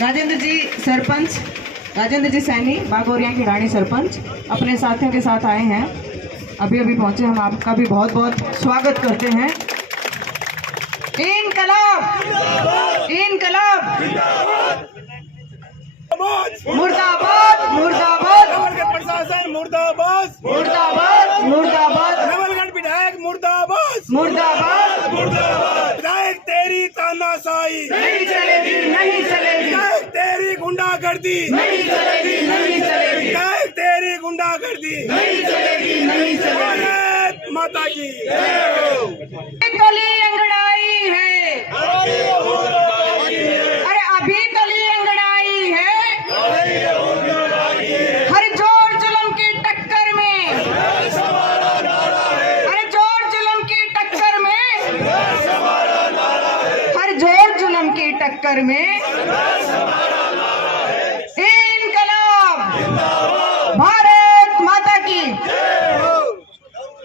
राजेंद्र जी सरपंच, राजेंद्र जी सैनी, बागोरिया की रानी सरपंच अपने साथियों के साथ आए हैं, अभी अभी पहुंचे। हम आपका भी बहुत बहुत स्वागत करते हैं। इनकलाब, इनकलाब, मुर्दाबाद, मुर्दाबाद, नवलगढ़ प्रशासन मुर्दाबाद, मुर्दाबाद, मुर्दाबाद, नवलगढ़ विधायक मुर्दाबाद, मुर्दाबाद, मुर्दाबाद। विधायक तेरी तानाशाही नहीं चलेगी, नहीं चलेगी, विधायक तेरी गुंडागर्दी नहीं चलेगी, नहीं चलेगी, विधायक तेरी गुंडागर्दी नहीं चलेगी, नहीं चलेगी। भारत माता की कली अंगड़ाई है, अरे अभी कली अंगड़ाई है, हर जोर जुल्म की टक्कर में, अरे जोर जुल्म की टक्कर में, हर जोर जुल्म की टक्कर में इनकलाब, भारत माता की।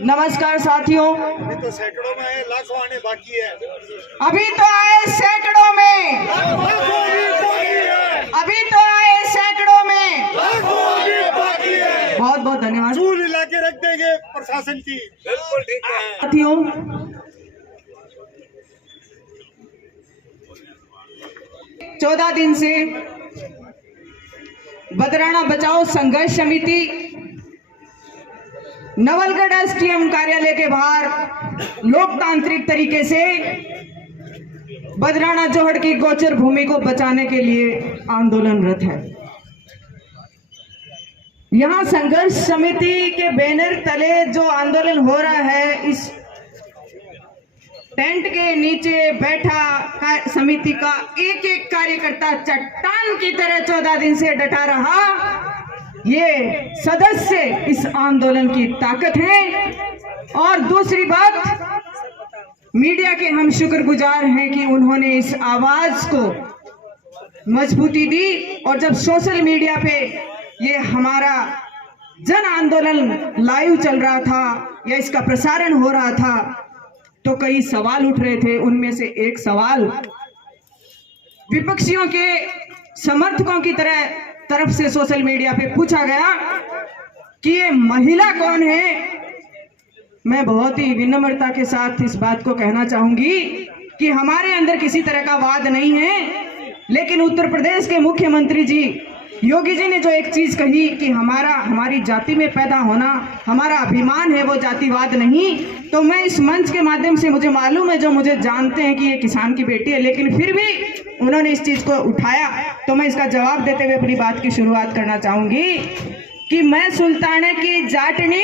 नमस्कार साथियों, अभी तो सैकड़ों में है, लाखों आने बाकी है। अभी तो आए सैकड़ों में, अभी तो आए सैकड़ों में। बहुत बहुत धन्यवाद। चूल हिला के रख देंगे प्रशासन की। बिल्कुल ठीक है साथियों, चौदह दिन से बदराना बचाओ संघर्ष समिति नवलगढ़ एसडीएम कार्यालय के बाहर लोकतांत्रिक तरीके से बदराना जोहड़ की गोचर भूमि को बचाने के लिए आंदोलनरत है। यहां संघर्ष समिति के बैनर तले जो आंदोलन हो रहा है, इस टेंट के नीचे बैठा समिति का एक एक कार्यकर्ता चट्टान की तरह 14 दिन से डटा रहा। ये सदस्य इस आंदोलन की ताकत है। और दूसरी बात, मीडिया के हम शुक्रगुजार हैं कि उन्होंने इस आवाज को मजबूती दी। और जब सोशल मीडिया पे ये हमारा जन आंदोलन लाइव चल रहा था या इसका प्रसारण हो रहा था, तो कई सवाल उठ रहे थे। उनमें से एक सवाल विपक्षियों के समर्थकों की तरफ से सोशल मीडिया पे पूछा गया कि ये महिला कौन है। मैं बहुत ही विनम्रता के साथ इस बात को कहना चाहूंगी कि हमारे अंदर किसी तरह का वाद नहीं है, लेकिन उत्तर प्रदेश के मुख्यमंत्री जी योगी जी ने जो एक चीज कही कि हमारी जाति में पैदा होना हमारा अभिमान है, वो जातिवाद नहीं। तो मैं इस मंच के माध्यम से, मुझे मालूम है, जो मुझे जानते हैं कि ये किसान की बेटी है, लेकिन फिर भी उन्होंने इस चीज को उठाया, तो मैं इसका जवाब देते हुए अपनी बात की शुरुआत करना चाहूंगी कि मैं सुल्ताने की जाटनी,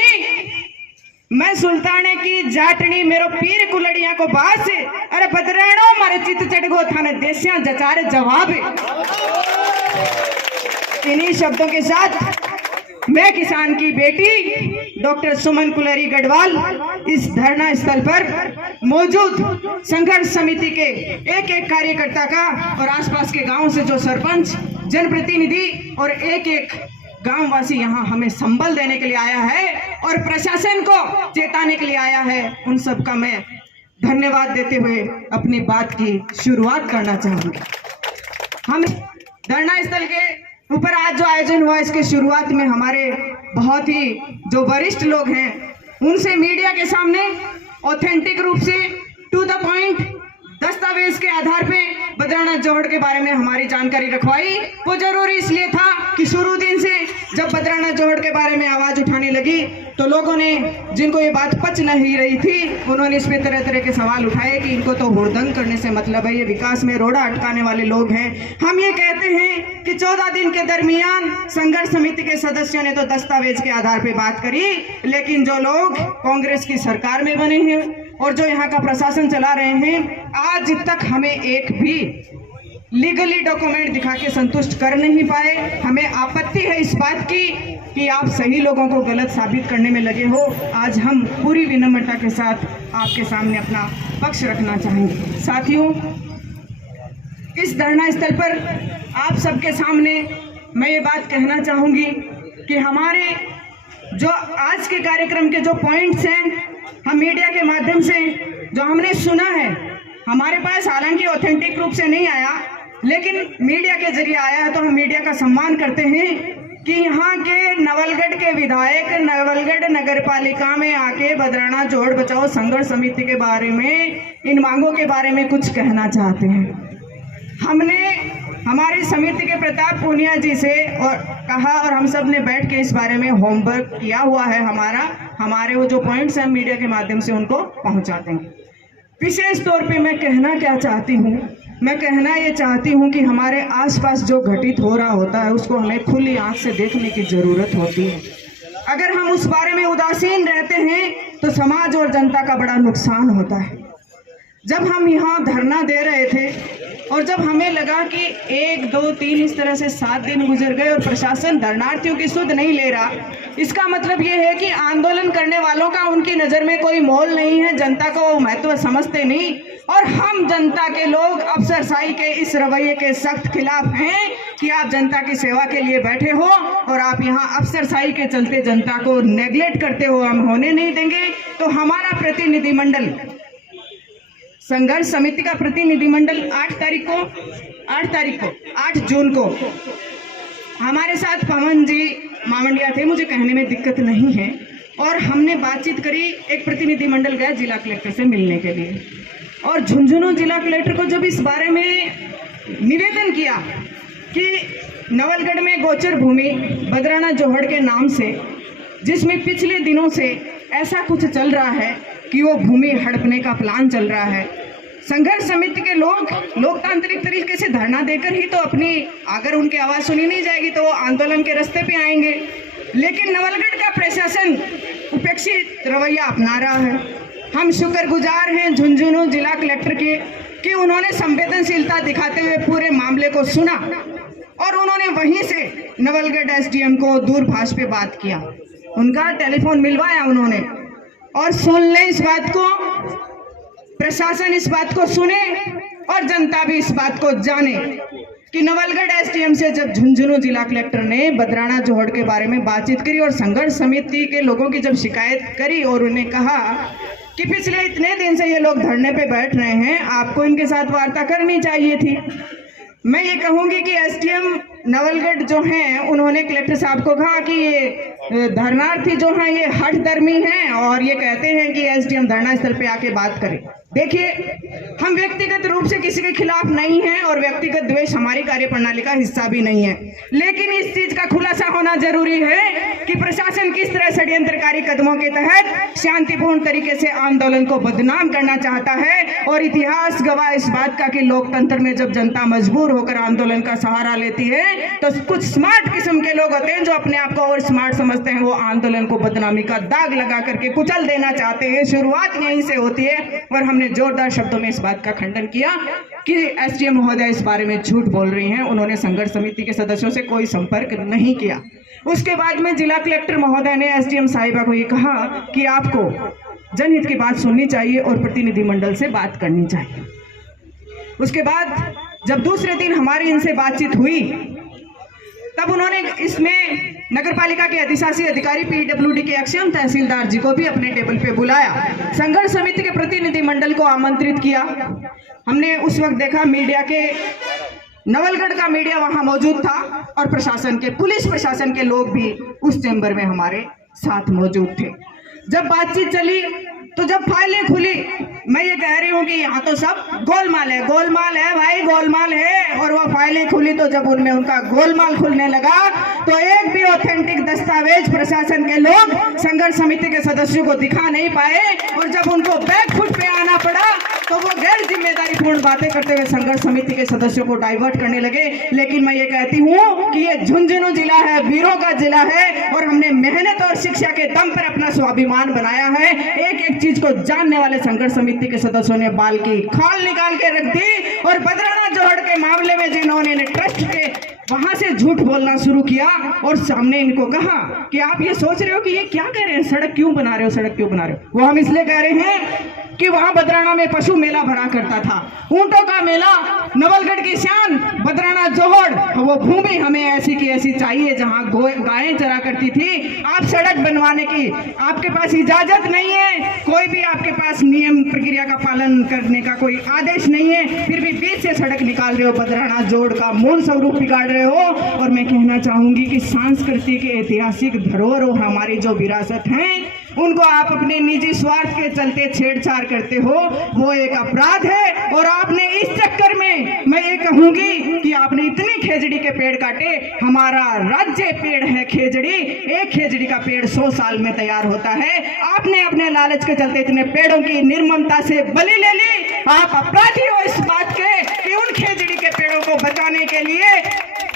मैं सुल्ताने की जाटनी, मेरो पीर कुलड़िया को बास, अरे बदराणो मारे चित चढ़गो थाने देसिया जचारे जवाब। इन्हीं शब्दों के साथ मैं किसान की बेटी डॉक्टर सुमन कुलरी गढ़वाल इस धरना स्थल पर मौजूद संघर्ष समिति के एक एक कार्यकर्ता का और आसपास के गांव से जो सरपंच, जनप्रतिनिधि और एक एक गांववासी यहां हमें संबल देने के लिए आया है और प्रशासन को चेताने के लिए आया है, उन सब का मैं धन्यवाद देते हुए अपनी बात की शुरुआत करना चाहूंगी। हम धरना स्थल के ऊपर आज जो आयोजन हुआ, इसके शुरुआत में हमारे बहुत ही जो वरिष्ठ लोग हैं, उनसे मीडिया के सामने ऑथेंटिक रूप से टू द पॉइंट दस्तावेज के आधार पे बदराना जोहड़ के बारे में हमारी जानकारी रखवाई। वो जरूरी इसलिए था कि शुरू दिन से जब बदराना जोहड़ के बारे में आवाज उठाने लगी तो लोगों ने, जिनको ये बात पच नहीं रही थी, उन्होंने इस पे तरह तरह के सवाल उठाए कि इनको तो हुड़दंग करने से मतलब है, ये विकास में रोड़ा अटकाने वाले लोग हैं। हम ये कहते हैं कि 14 दिन के दरमियान संघर्ष समिति के सदस्यों ने तो दस्तावेज के आधार पर बात करी, लेकिन जो लोग कांग्रेस की सरकार में बने हैं और जो यहाँ का प्रशासन चला रहे हैं, आज तक हमें एक भी लीगली डॉक्यूमेंट दिखा के संतुष्ट कर नहीं पाए। हमें आपत्ति है इस बात की कि आप सही लोगों को गलत साबित करने में लगे हो। आज हम पूरी विनम्रता के साथ आपके सामने अपना पक्ष रखना चाहेंगे। साथियों, इस धरना स्थल पर आप सबके सामने मैं ये बात कहना चाहूंगी कि हमारे जो आज के कार्यक्रम के जो पॉइंट्स हैं, हम मीडिया के माध्यम से जो हमने सुना है, हमारे पास हालांकि ऑथेंटिक रूप से नहीं आया, लेकिन मीडिया के जरिए आया है, तो हम मीडिया का सम्मान करते हैं कि यहाँ के नवलगढ़ के विधायक नवलगढ़ नगर पालिका में आके बदराना जोड़ बचाओ संघर्ष समिति के बारे में, इन मांगों के बारे में कुछ कहना चाहते हैं। हमने हमारी समिति के प्रताप पूनिया जी से और कहा, और हम सब ने बैठ के इस बारे में होमवर्क किया हुआ है। हमारे वो जो पॉइंट्स हैं मीडिया के माध्यम से उनको पहुंचाते हैं। विशेष तौर पे मैं कहना क्या चाहती हूँ, मैं कहना ये चाहती हूँ कि हमारे आसपास जो घटित हो रहा होता है उसको हमें खुली आंख से देखने की ज़रूरत होती है। अगर हम उस बारे में उदासीन रहते हैं तो समाज और जनता का बड़ा नुकसान होता है। जब हम यहाँ धरना दे रहे थे और जब हमें लगा कि 1, 2, 3 इस तरह से 7 दिन गुजर गए और प्रशासन धरनार्थियों की सुध नहीं ले रहा, इसका मतलब ये है कि आंदोलन करने वालों का उनकी नज़र में कोई मोल नहीं है, जनता को वो महत्व समझते नहीं। और हम जनता के लोग अफसरशाही के इस रवैये के सख्त खिलाफ हैं कि आप जनता की सेवा के लिए बैठे हो और आप यहाँ अफसरशाही के चलते जनता को नेग्लेक्ट करते हो, हम होने नहीं देंगे। तो हमारा प्रतिनिधिमंडल, संघर्ष समिति का प्रतिनिधिमंडल 8 जून को हमारे साथ पवन जी मावंडिया थे, मुझे कहने में दिक्कत नहीं है, और हमने बातचीत करी। एक प्रतिनिधिमंडल गया जिला कलेक्टर से मिलने के लिए, और झुंझुनू जिला कलेक्टर को जब इस बारे में निवेदन किया कि नवलगढ़ में गोचर भूमि बदराना जोहड़ के नाम से, जिसमें पिछले दिनों से ऐसा कुछ चल रहा है कि वो भूमि हड़पने का प्लान चल रहा है। संघर्ष समिति के लोग लोकतांत्रिक तरीके से धरना देकर ही तो अपनी, अगर उनकी आवाज़ सुनी नहीं जाएगी तो वो आंदोलन के रास्ते पे आएंगे। लेकिन नवलगढ़ का प्रशासन उपेक्षित रवैया अपना रहा है। हम शुक्रगुजार हैं झुंझुनू जिला कलेक्टर के कि उन्होंने संवेदनशीलता दिखाते हुए पूरे मामले को सुना और उन्होंने वहीं से नवलगढ़ एसडीएम को दूरभाष पे बात किया, उनका टेलीफोन मिलवाया उन्होंने। और सुन ले इस बात को, प्रशासन इस बात को सुने और जनता भी इस बात को जाने कि नवलगढ़ एसडीएम से जब झुंझुनू जिला कलेक्टर ने बदराना जोहड़ के बारे में बातचीत करी और संघर्ष समिति के लोगों की जब शिकायत करी और उन्हें कहा कि पिछले इतने दिन से ये लोग धरने पे बैठ रहे हैं, आपको इनके साथ वार्ता करनी चाहिए थी। मैं ये कहूँगी कि एसडीएम नवलगढ़ जो हैं उन्होंने कलेक्टर साहब को कहा कि ये धरनार्थी जो हैं ये हठधर्मी हैं और ये कहते हैं कि एसडीएम धरना स्थल पे आके बात करें। देखिए, हम व्यक्तिगत रूप से किसी के खिलाफ नहीं हैं और व्यक्तिगत द्वेष हमारी कार्यप्रणाली का हिस्सा भी नहीं है, लेकिन इस चीज का खुलासा होना जरूरी है कि प्रशासन किस तरह षड्यंत्रकारी कदमों के तहत शांतिपूर्ण तरीके से आंदोलन को बदनाम करना चाहता है। और इतिहास गवाह इस बात का कि लोकतंत्र में जब जनता मजबूर होकर आंदोलन का सहारा लेती है तो कुछ स्मार्ट किस्म के लोग होते हैं जो अपने आप को और स्मार्ट समझते हैं, वो आंदोलन को बदनामी का दाग लगा करके कुचल देना चाहते हैं। शुरुआत यहीं से होती है और हमने जोरदार शब्दों में इस बात का खंडन किया कि एसडीएम महोदय इस बारे में झूठ बोल रही हैं, उन्होंने संघर्ष समिति के सदस्यों से कोई संपर्क नहीं किया। उसके बाद में जिला कलेक्टर महोदय ने एसडीएम साहिबा को ये कहा कि आपको जनहित की बात सुननी चाहिए और प्रतिनिधिमंडल से बात करनी चाहिए। उसके बाद जब दूसरे दिन हमारी इनसे बातचीत हुई तब उन्होंने इसमें नगरपालिका के अधिशासी अधिकारी पीडब्ल्यूडी के अक्षम तहसीलदार जी को भी अपने टेबल पे बुलाया, संघर्ष समिति के प्रतिनिधि मंडल को आमंत्रित किया। हमने उस वक्त देखा मीडिया के, नवलगढ़ का मीडिया वहां मौजूद था और प्रशासन के, पुलिस प्रशासन के लोग भी उस चैम्बर में हमारे साथ मौजूद थे। जब बातचीत चली तो जब फाइलें खुली, मैं ये कह रही हूँ कि यहाँ तो सब गोलमाल है भाई, गोलमाल है। और वो फाइलें खुली तो जब उनमें उनका गोलमाल खुलने लगा तो एक भी ऑथेंटिक दस्तावेज प्रशासन के लोग संघर्ष समिति के सदस्यों को दिखा नहीं पाए और जब उनको बैकफुट पे आना पड़ा तो वो गैर जिम्मेदारी पूर्ण बातें करते हुए संघर्ष समिति के सदस्यों को डाइवर्ट करने लगे। लेकिन मैं ये कहती हूँ कि ये झुंझुनू जिला है, वीरों का जिला है और हमने मेहनत और शिक्षा के दम पर अपना स्वाभिमान बनाया है। एक एक चीज को जानने वाले संघर्ष समिति के सदस्यों ने बाल की खाल निकाल के रख दी और बदराना जोहड़ के मामले में जिन्होंने ट्रस्ट के वहां से झूठ बोलना शुरू किया और सामने इनको कहा कि आप ये सोच रहे हो कि ये क्या कह रहे हैं, सड़क क्यों बना रहे हो, सड़क क्यों बना रहे हो। वो हम इसलिए कह रहे हैं कि वहां बदराना में पशु मेला भरा करता था, ऊंटों का मेला, नवलगढ़ की शान बदराना जोहड़, वो भूमि हमें ऐसी की ऐसी चाहिए जहां गायें चरा करती थी। आप सड़क बनवाने की आपके पास इजाजत नहीं है, कोई भी आपके पास नियम प्रक्रिया का पालन करने का कोई आदेश नहीं है, फिर भी बीच से सड़क निकाल रहे हो, बदराना जोड़ का मूल स्वरूप बिगाड़ रहे हो। और मैं कहना चाहूंगी कि सांस्कृतिक ऐतिहासिक धरोहर हमारी जो विरासत है उनको आप अपने निजी स्वार्थ के चलते छेड़छाड़ करते हो, वो एक अपराध है। और आपने इस चक्कर में मैं ये कहूंगी कि आपने इतने खेजड़ी के पेड़ काटे, हमारा राज्य पेड़ है खेजड़ी, एक खेजड़ी का पेड़ 100 साल में तैयार होता है। आपने अपने लालच के चलते इतने पेड़ों की निर्ममता से बलि ले ली। आप अपराधी हो इस बात के कि उन खेजड़ी के पेड़ों को बचाने के लिए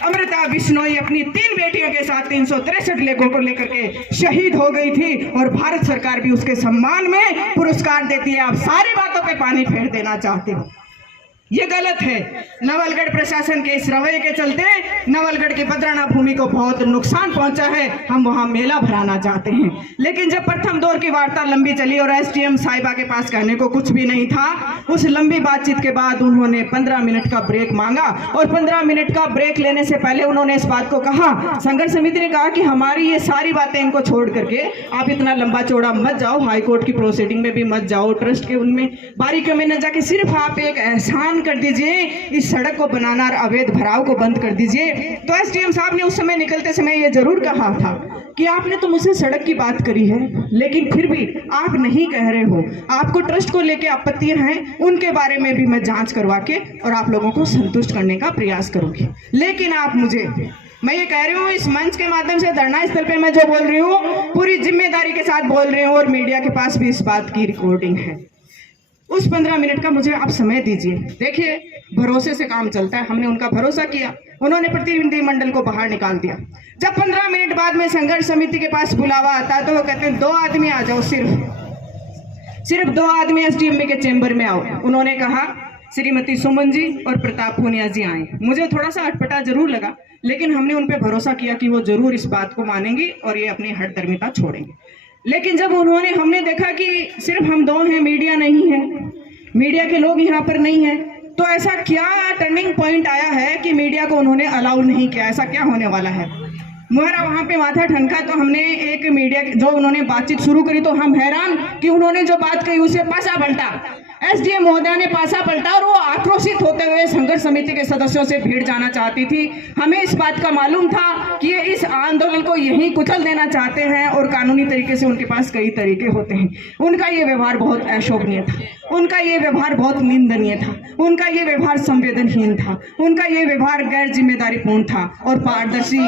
अमृता बिश्नोई अपनी 3 बेटियों के साथ 363 लोगों को लेकर के शहीद हो गई थी और भारत सरकार भी उसके सम्मान में पुरस्कार देती है। आप सारी बातों पे पानी फेर देना चाहते हो, ये गलत है। नवलगढ़ प्रशासन के इस रवैये के चलते नवलगढ़ की बदराना भूमि को बहुत नुकसान पहुंचा है। हम वहां मेला भराना चाहते हैं, लेकिन जब प्रथम दौर की वार्ता लंबी चली और एसडीएम साहिबा के पास कहने को कुछ भी नहीं था, उस लंबी बातचीत के बाद उन्होंने 15 मिनट का ब्रेक मांगा और 15 मिनट का ब्रेक लेने से पहले उन्होंने इस बात को कहा, संघर्ष समिति ने कहा कि हमारी ये सारी बातें इनको छोड़ करके आप इतना लंबा चौड़ा मत जाओ, हाईकोर्ट की प्रोसीडिंग में भी मत जाओ, ट्रस्ट के उनमें बारीकियों में न जाके सिर्फ आप एक एहसान कर दीजिए, इस सड़क को बनाना और अवैध भराव को बंद कर दीजिए। तो एसडीएम साहब ने उस समय निकलते समय ये जरूर कहा था कि आपने तो मुझसे सड़क की बात करी है, लेकिन फिर भी आप नहीं कह रहे हो, आपको ट्रस्ट को लेके आपत्तियां हैं, उनके बारे में भी मैं जांच करवा के और आप लोगों को संतुष्ट करने का प्रयास करूंगी। लेकिन आप मुझे, मैं ये कह रही हूँ इस मंच के माध्यम से, धरना स्थल पे मैं जो बोल रही हूँ पूरी जिम्मेदारी के साथ बोल रही हूँ और मीडिया के पास भी इस बात की रिकॉर्डिंग है। उस 15 मिनट का मुझे आप समय दीजिए। देखिए, भरोसे से काम चलता है, हमने उनका भरोसा किया, उन्होंने प्रतिनिधि मंडल को बाहर निकाल दिया। जब 15 मिनट बाद में संघर्ष समिति के पास बुलावा आता है तो वो कहते हैं 2 आदमी आ जाओ, सिर्फ 2 आदमी एसडीएम के चेंबर में आओ। उन्होंने कहा श्रीमती सुमन जी और प्रताप पूनिया जी आए। मुझे थोड़ा सा अटपटा जरूर लगा, लेकिन हमने उन पर भरोसा किया कि वो जरूर इस बात को मानेंगी और ये अपनी हठधर्मिता छोड़ेंगे। लेकिन जब हमने देखा कि सिर्फ हम 2 हैं, मीडिया नहीं है, मीडिया के लोग यहाँ पर नहीं है, तो ऐसा क्या टर्निंग पॉइंट आया है कि मीडिया को उन्होंने अलाउ नहीं किया? ऐसा क्या होने वाला है? मेरा वहाँ पे माथा ठनका। तो हमने एक मीडिया जो उन्होंने बातचीत शुरू करी तो हम हैरान कि उन्होंने जो बात कही उसे पासा पलटा, एसडीएम महोदया ने पासा पलटा और वो आक्रोशित होते हुए संघर्ष समिति के सदस्यों से भीड़ जाना चाहती थी। हमें इस बात का मालूम था कि ये इस आंदोलन को यहीं कुचल देना चाहते हैं और कानूनी तरीके से उनके पास कई तरीके होते हैं। उनका ये व्यवहार बहुत अशोभनीय था, उनका ये व्यवहार बहुत निंदनीय था, उनका ये व्यवहार संवेदनहीन था, उनका ये व्यवहार गैर जिम्मेदारीपूर्ण था और पारदर्शी।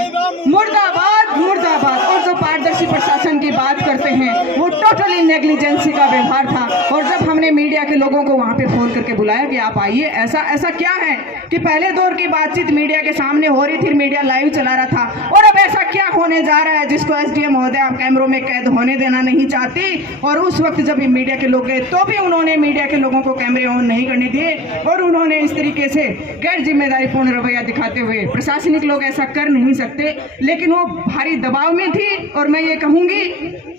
मुर्दाबाद मुर्दाबाद। और जो पारदर्शी प्रशासन की बात करते हैं वो टोटली नेग्लिजेंसी का व्यवहार था। और जब हमने मीडिया के लोगों को वहां पे फोन करके बुलाया कि आप आइए, ऐसा क्या है कि पहले दौर की बातचीत मीडिया के सामने हो रही थी, मीडिया लाइव चला रहा था, और अब ऐसा क्या होने जा रहा है जिसको एसडीएम महोदया कैमरों में कैद होने देना नहीं चाहती। और उस वक्त जब मीडिया के लोग गए तो भी उन्होंने मीडिया के लोगों को कैमरे ऑन नहीं करने दिए और उन्होंने इस तरीके से गैर जिम्मेदारीपूर्ण रवैया दिखाते हुए, प्रशासनिक लोग ऐसा कर नहीं सकते, लेकिन वो भारी दबाव में थी और मैं ये कहूंगी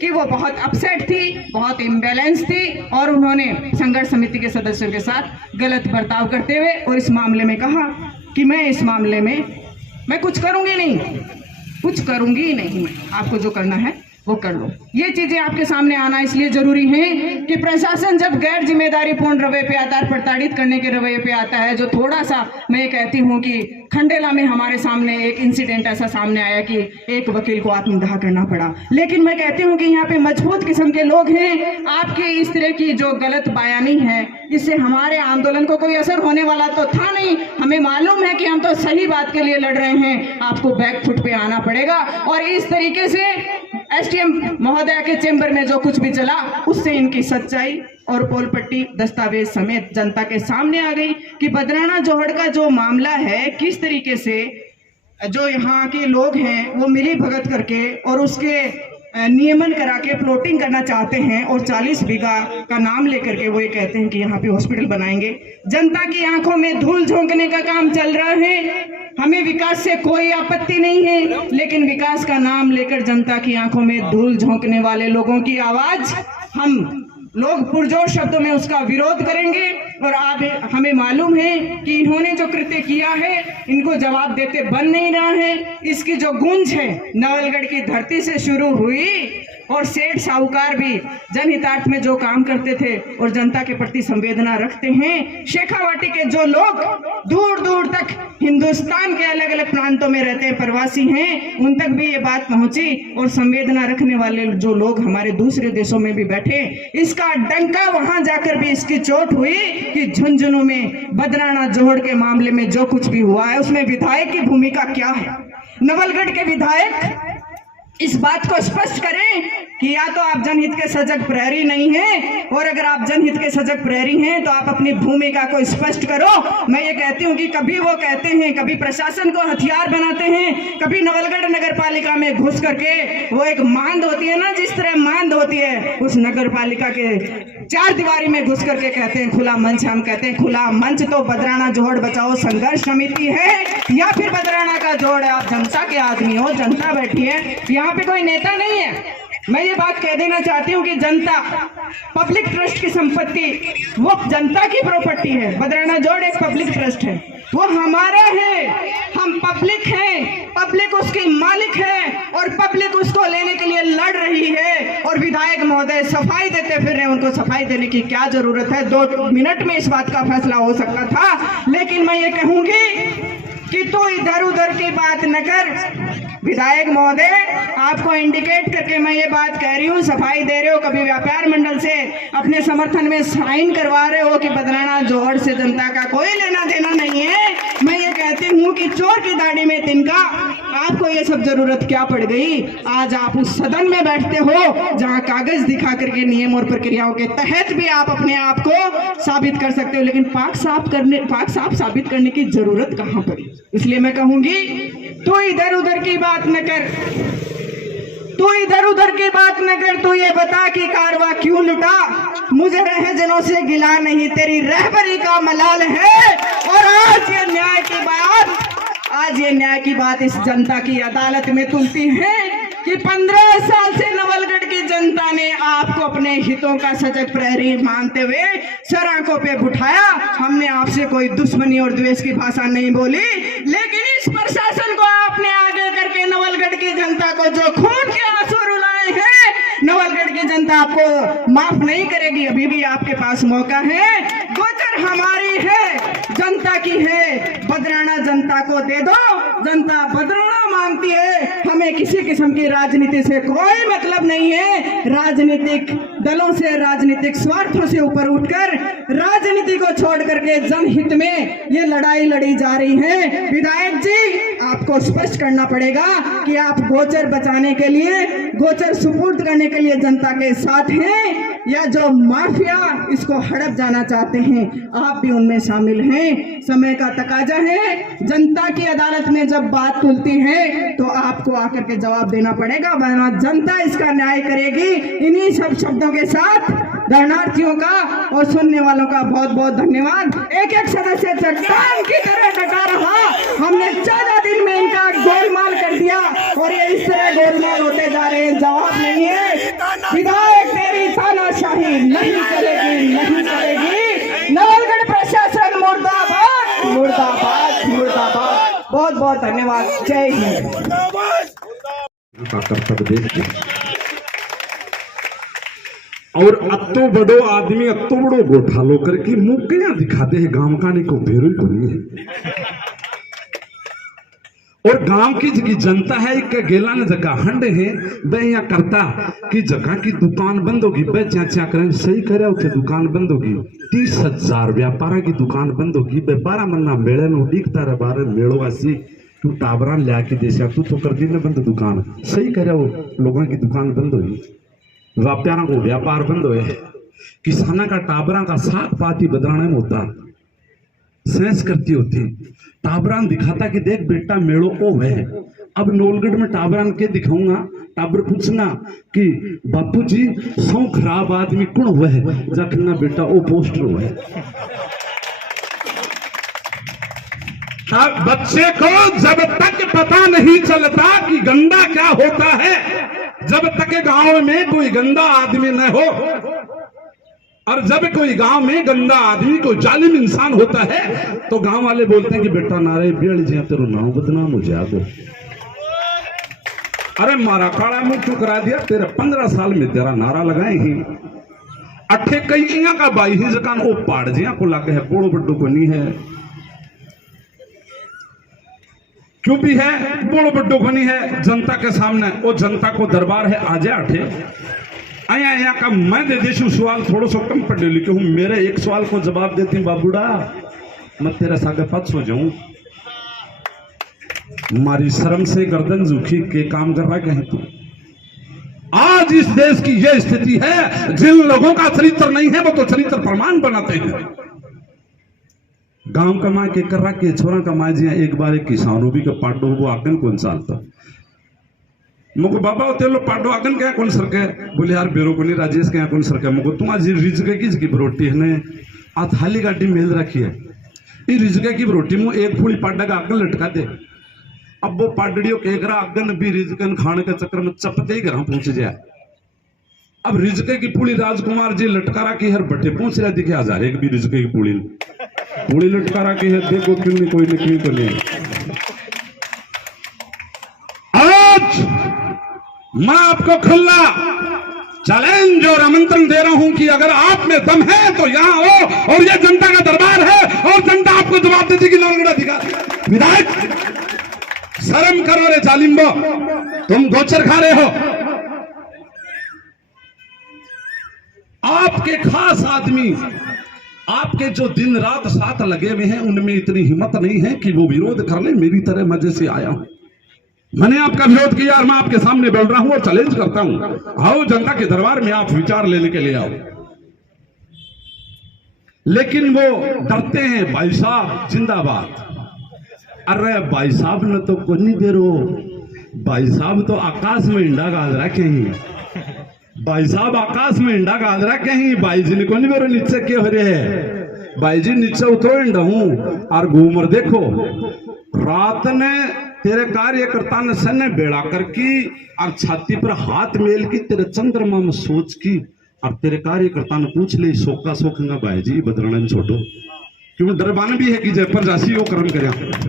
कि वो बहुत अपसेट थी, बहुत इम्बैलेंस थी और उन्होंने संघर्ष समिति के सदस्यों के साथ गलत बर्ताव करते हुए और इस मामले में कहा कि मैं इस मामले में मैं कुछ करूंगी नहीं, मैं आपको जो करना है वो कर लो। ये चीजें आपके सामने आना इसलिए जरूरी है कि प्रशासन जब गैर जिम्मेदारीपूर्ण रवैये पे आता है, प्रताड़ित करने के रवैये पे आता है, जो थोड़ा सा मैं ये कहती हूँ कि खंडेला में हमारे सामने एक इंसिडेंट ऐसा सामने आया कि एक वकील को आत्मदाह करना पड़ा, लेकिन मैं कहती हूँ कि यहाँ पे मजबूत किस्म के लोग हैं। आपके इस तरह की जो गलत बयानी है इससे हमारे आंदोलन को कोई असर होने वाला तो था नहीं। हमें मालूम है कि हम तो सही बात के लिए लड़ रहे हैं, आपको बैक फुट पे आना पड़ेगा। और इस तरीके से एसडीएम महोदया के चेंबर में जो कुछ भी चला उससे इनकी सच्चाई और पोल पट्टी दस्तावेज समेत जनता के सामने आ गई कि बदराना जोहड़ का जो मामला है, किस तरीके से जो यहाँ के लोग हैं वो मिली भगत करके और उसके नियमन करा के प्लॉटिंग करना चाहते हैं और 40 बीघा का नाम लेकर के वो ये कहते हैं कि यहाँ पे हॉस्पिटल बनाएंगे। जनता की आंखों में धूल झोंकने का काम चल रहा है। हमें विकास से कोई आपत्ति नहीं है, लेकिन विकास का नाम लेकर जनता की आंखों में धूल झोंकने वाले लोगों की आवाज हम लोग पुरजोर शब्दों में उसका विरोध करेंगे। और आप हमें मालूम है कि इन्होंने जो कृत्य किया है इनको जवाब देते बन नहीं रहा है। इसकी जो गूंज है नवलगढ़ की धरती से शुरू हुई और सेठ साहूकार भी जनहितार्थ में जो काम करते थे और जनता के प्रति संवेदना रखते हैं। शेखावाटी के जो लोग दूर दूर तक हिंदुस्तान के अलग अलग प्रांतों में रहते हैं, प्रवासी हैं, उन तक भी ये बात पहुंची और संवेदना रखने वाले जो लोग हमारे दूसरे देशों में भी बैठे, इसका डंका वहां जाकर भी इसकी चोट हुई कि झुंझुनू में बदराना जोहड़ के मामले में जो कुछ भी हुआ है उसमें विधायक की भूमिका क्या है। नवलगढ़ के विधायक इस बात को स्पष्ट करें कि या तो आप जनहित के सजग प्रहरी नहीं हैं, और अगर आप जनहित के सजग प्रहरी हैं तो आप अपनी भूमिका को स्पष्ट करो। मैं ये कहती हूँ कि कभी वो कहते हैं, कभी प्रशासन को हथियार बनाते हैं, कभी नवलगढ़ नगर पालिका में घुस करके वो एक मांद होती है ना, जिस तरह मांद होती है उस नगर पालिका के चार दीवारी में घुस करके कहते हैं खुला मंच। हम कहते हैं खुला मंच तो बदराना जोहड़ बचाओ संघर्ष समिति है या फिर बदराना का जोड़ है। आप जनता के आदमी हो, जनता बैठी है, यहाँ पे कोई नेता नहीं है। मैं ये बात कह देना चाहती हूँ कि जनता पब्लिक ट्रस्ट की संपत्ति वो जनता की प्रॉपर्टी है। बदराना जोड़ एक पब्लिक ट्रस्ट है, वो हमारा है, हम पब्लिक हैं, पब्लिक उसकी मालिक है और पब्लिक उसको लेने के लिए लड़ रही है। और विधायक महोदय सफाई देते फिर रहे, उनको सफाई देने की क्या जरूरत है? 2 मिनट में इस बात का फैसला हो सकता था। लेकिन मैं ये कहूंगी कि तू इधर उधर की बात न कर। विधायक महोदय, आपको इंडिकेट करके मैं ये बात कह रही हूँ, सफाई दे रहे हो, कभी व्यापार मंडल से अपने समर्थन में साइन करवा रहे हो कि बदराना जोहड़ से जनता का कोई लेना देना नहीं है। मैं ये कहती हूँ कि चोर की दाढ़ी में तिनका, आपको ये सब जरूरत क्या पड़ गई? आज आप उस सदन में बैठते हो जहाँ कागज दिखा करके नियम और प्रक्रियाओं के तहत भी आप अपने आप को साबित कर सकते हो, लेकिन पाक साफ साबित करने की जरूरत कहाँ पड़ी? इसलिए मैं कहूंगी तू इधर उधर की बात न कर, तू इधर उधर की बात न कर। तू ये बता कि कारवा क्यों लुटा? मुझे रहजनों से गिला नहीं, तेरी रहबरी का मलाल है। और आज ये न्याय की बात इस जनता की अदालत में तुलती है कि 15 साल से नवलगढ़ की जनता ने आपको अपने हितों का सजग प्रहरी मानते हुए सर आंखों पे बिठाया। हमने आपसे कोई दुश्मनी और द्वेष की भाषा नहीं बोली, लेकिन इस प्रशासन को आपने आगे करके नवलगढ़ की जनता को जो खून के आंसू रुलाए हैं, नवलगढ़ की जनता आपको माफ नहीं करेगी। अभी भी आपके पास मौका है। गोचर हमारी है, जनता की है, बदराना जनता को दे दो। जनता बदराना मांगती है। हमें किसी किस्म की राजनीति से कोई मतलब नहीं है। राजनीतिक दलों से, राजनीतिक स्वार्थों से ऊपर उठकर राजनीति को छोड़ करके जनहित में ये लड़ाई लड़ी जा रही है। विधायक जी, आपको स्पष्ट करना पड़ेगा कि आप गोचर बचाने के लिए, गोचर सुपुर्द करने के लिए जनता के साथ हैं या जो माफिया इसको हड़प जाना चाहते हैं, आप भी उनमें शामिल हैं। समय का तकाजा है। जनता की अदालत में जब बात खुलती है तो आपको आकर के जवाब देना पड़ेगा, वरना जनता इसका न्याय करेगी। इन्हीं सब शब्दों के साथ धरनार्थियों का और सुनने वालों का बहुत बहुत धन्यवाद। एक एक सदस्य चट्टान की तरह डटा रहा। हमने 14 दिन में इनका गोलमाल कर दिया और ये इस तरह गोलमाल होते जा रहे हैं। जवाब नहीं है। विधायक, तेरी तानाशाही नहीं चलेगी, नहीं चलेगी। नवलगढ़ प्रशासन मुर्दाबाद, मुर्दाबाद, मुर्दाबाद। बहुत बहुत धन्यवाद। जय हिंद। और अत्तो बड़ो आदमी, अत्तो बड़ो घोटालो करके मुंह क्या दिखाते हैं? गांव का नहीं को भेरू ही है। और गांव की जनता है एक गेला ने जगह हंडे है बे यहाँ करता कि जगह की दुकान बंद होगी, बे चा करें सही करे उसे दुकान बंद होगी। 30,000 व्यापार की दुकान बंद होगी। बे 12 महीना मेले नो दिखता रहे, 12 मेड़ो ऐसी तू टाबरा लिया के देशा तू तो कर दी ना बंद दुकान सही करे। वो लोगों की दुकान बंद हुई, व्यापारों को व्यापार बंद हुए, किसाना का टाबरा का साथ पाती बदराने में होता, सेंस करती होती। टाबरान दिखाता कि देख बेटा मेड़ो ओ है। अब नवलगढ़ में टाबरान के दिखाऊंगा, टाबर पूछना कि बापू जी सौ खराब आदमी कौन हुआ है? जाखना बेटा ओ पोस्टर हुआ है। बच्चे को जब तक पता नहीं चलता कि गंदा क्या होता है, जब तक गांव में कोई गंदा आदमी न हो, और जब कोई गांव में गंदा आदमी कोई जालिम इंसान होता है तो गांव वाले बोलते हैं कि बेटा नारे बेड़ जी तेरा नाम बदनाम हो जाएगा। अरे मारा काला मुंह क्यों करा दिया, तेरे 15 साल में तेरा नारा लगाए ही अठे कई इया का बाई ही जकान ओ पाड़ जिया को लागे है, बोड़ो बड्डो को नहीं है, क्यों भी है बोड़ो बड्डो को नहीं है। जनता के सामने वो जनता को दरबार है, आ जा अठे आया आया का मैं दे देशू सवाल थोड़ा सा कम पढ़ लिखे हूं, मेरे एक सवाल को जवाब देती हूं बाबूड़ा, मैं तेरे सागे पद सो जाऊं। मारी शर्म से गर्दन झुकी के काम कर रहा कहीं तू। आज इस देश की यह स्थिति है, जिन लोगों का चरित्र नहीं है वो तो चरित्र प्रमाण बनाते हैं। गांव कमा के कर रहा के छोरा कमा जिया एक बार एक किसानों भी का पाडो वो आगन कौन सालता मुको बाबा तेलो पाडो आगन क्या कौन सर के बोले यार बेरो को नहीं राजेश क्या कौन सर के मुको तुम आज रिजके की रोटी है ने आ थाली गाड़ी मेल रखी है, ये रिजके की रोटी मुँह एक फूली पाडा का आगन लटका दे। अब वो पाडड़ियों के घर आगन भी रिजकन खाने के चक्कर में चपते ही घर पहुंच जाए। अब रिजके की पुली राजकुमार जी लटकारा की हर बटे पहुंच रहा दिखे हजार एक भी रिजके की पुली लटकारा की है, देखो क्यों नहीं कोई नहीं को नहीं। आज मैं आपको खुला चैलेंज और आमंत्रण दे रहा हूं कि अगर आप में दम है तो यहां हो, और ये जनता का दरबार है और जनता आपको जवाब देती कि नौलगढ़ अधिकार विधायक शर्म करो रे जालिम्बो, तुम गोचर खा रहे हो। आपके खास आदमी आपके जो दिन रात साथ लगे हुए हैं उनमें इतनी हिम्मत नहीं है कि वो विरोध कर ले। मेरी तरह मजे से आया हूं, मैंने आपका विरोध किया और मैं आपके सामने बोल रहा हूं और चैलेंज करता हूं, आओ जनता के दरबार में आप विचार लेने के लिए आओ। लेकिन वो डरते हैं, भाई साहब जिंदाबाद। अरे भाई साहब ने तो कोनी बेरो, भाई साहब तो आकाश में इंडा गाज रखे ही, भाई साहब आकाश में इंडा गाज रखे ही, भाई जी ने कोनी बेरो नीचे क्यों हो रहे है, भाई जी नीचे उतरो इंडा हूं और घूमर देखो। रात ने तेरे कार्यकर्ता ने सन्ने बेड़ा कर की और छाती पर हाथ मेल की तेरे चंद्रमा में सोच की और तेरे कार्यकर्ता ने पूछ ले सोखा सोखेगा भाई जी बदलना छोड़ो, क्यों डरबान भी है कि जयपुर जासी वो कर्म कर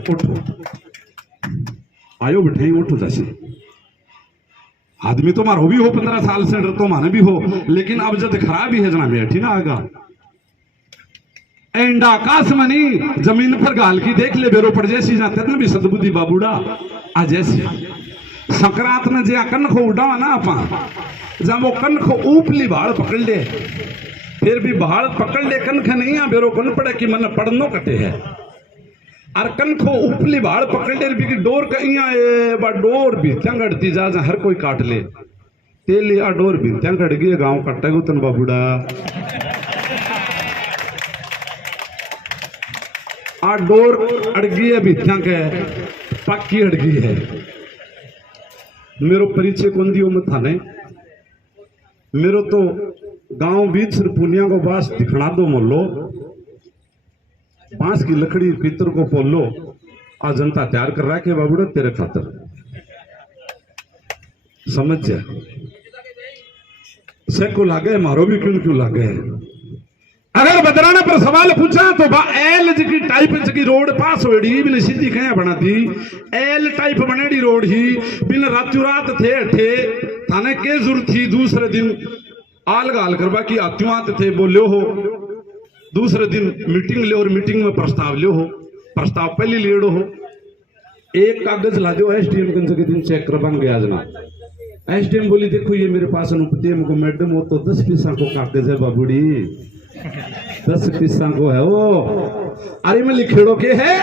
उठो आयो बैठे उठो जासी। आदमी तो मारो भी हो 15 साल से डर तो माने भी हो, लेकिन अब जब खराब ही है जना बैठी ना आगा एंड आकाश मनी जमीन पर गाल की देख ले बेरो पड़ जैसी जाते ना भी सदबुद्धि बाबूड़ा आ जैसी संक्रांत ने जे कन को उड़ावा ना आपा जब वो कन को ऊपली भाड़ पकड़ ले, फिर भी भाड़ पकड़ ले कन खे नहीं आ बेरो कन पड़े कि मन पड़नो कटे है और कन को ऊपली भाड़ पकड़ ले भी डोर कहीं आए बा डोर भी चंगड़ती जा हर कोई काट ले तेली आ डोर भी चंगड़ गई गाँव कटेगो तन बाबूड़ा आ डोर अड़गी है भित्या के पक्की अड़गी है। मेरो परिचय कौन दियो मत थाने, मेरो तो गांव बीच पुनिया को बास दिखना दो मोलो, बांस की लकड़ी पितर को पोलो आ जनता तैयार कर रहा है कि बाबूड़ा तेरे खातर समझ जा से को लागे मारो भी क्यों लागे। अगर बदराना पर सवाल पूछा तो एल की टाइप की रोड पास होड़ी बिन सीधी कहीं बना दी एल टाइप बनेडी रोड ही बिन रातों रात थे अठे थाने के जरूरत थी दूसरे दिन आल गाल करवा की आत्युआत थे बोलो हो, दूसरे दिन मीटिंग ले और मीटिंग में प्रस्ताव लियो हो, प्रस्ताव पहले लेड़ो हो, एक कागज ला दो एसडीएम के दिन चेक करवा गया जना। एसडीएम बोली देखो ये मेरे पास अनुपतियम को मैडम वो तो 10 पैसा को कागज है बाबूड़ी 10 पैसा को है वो। अरे में लिखेड़ो के है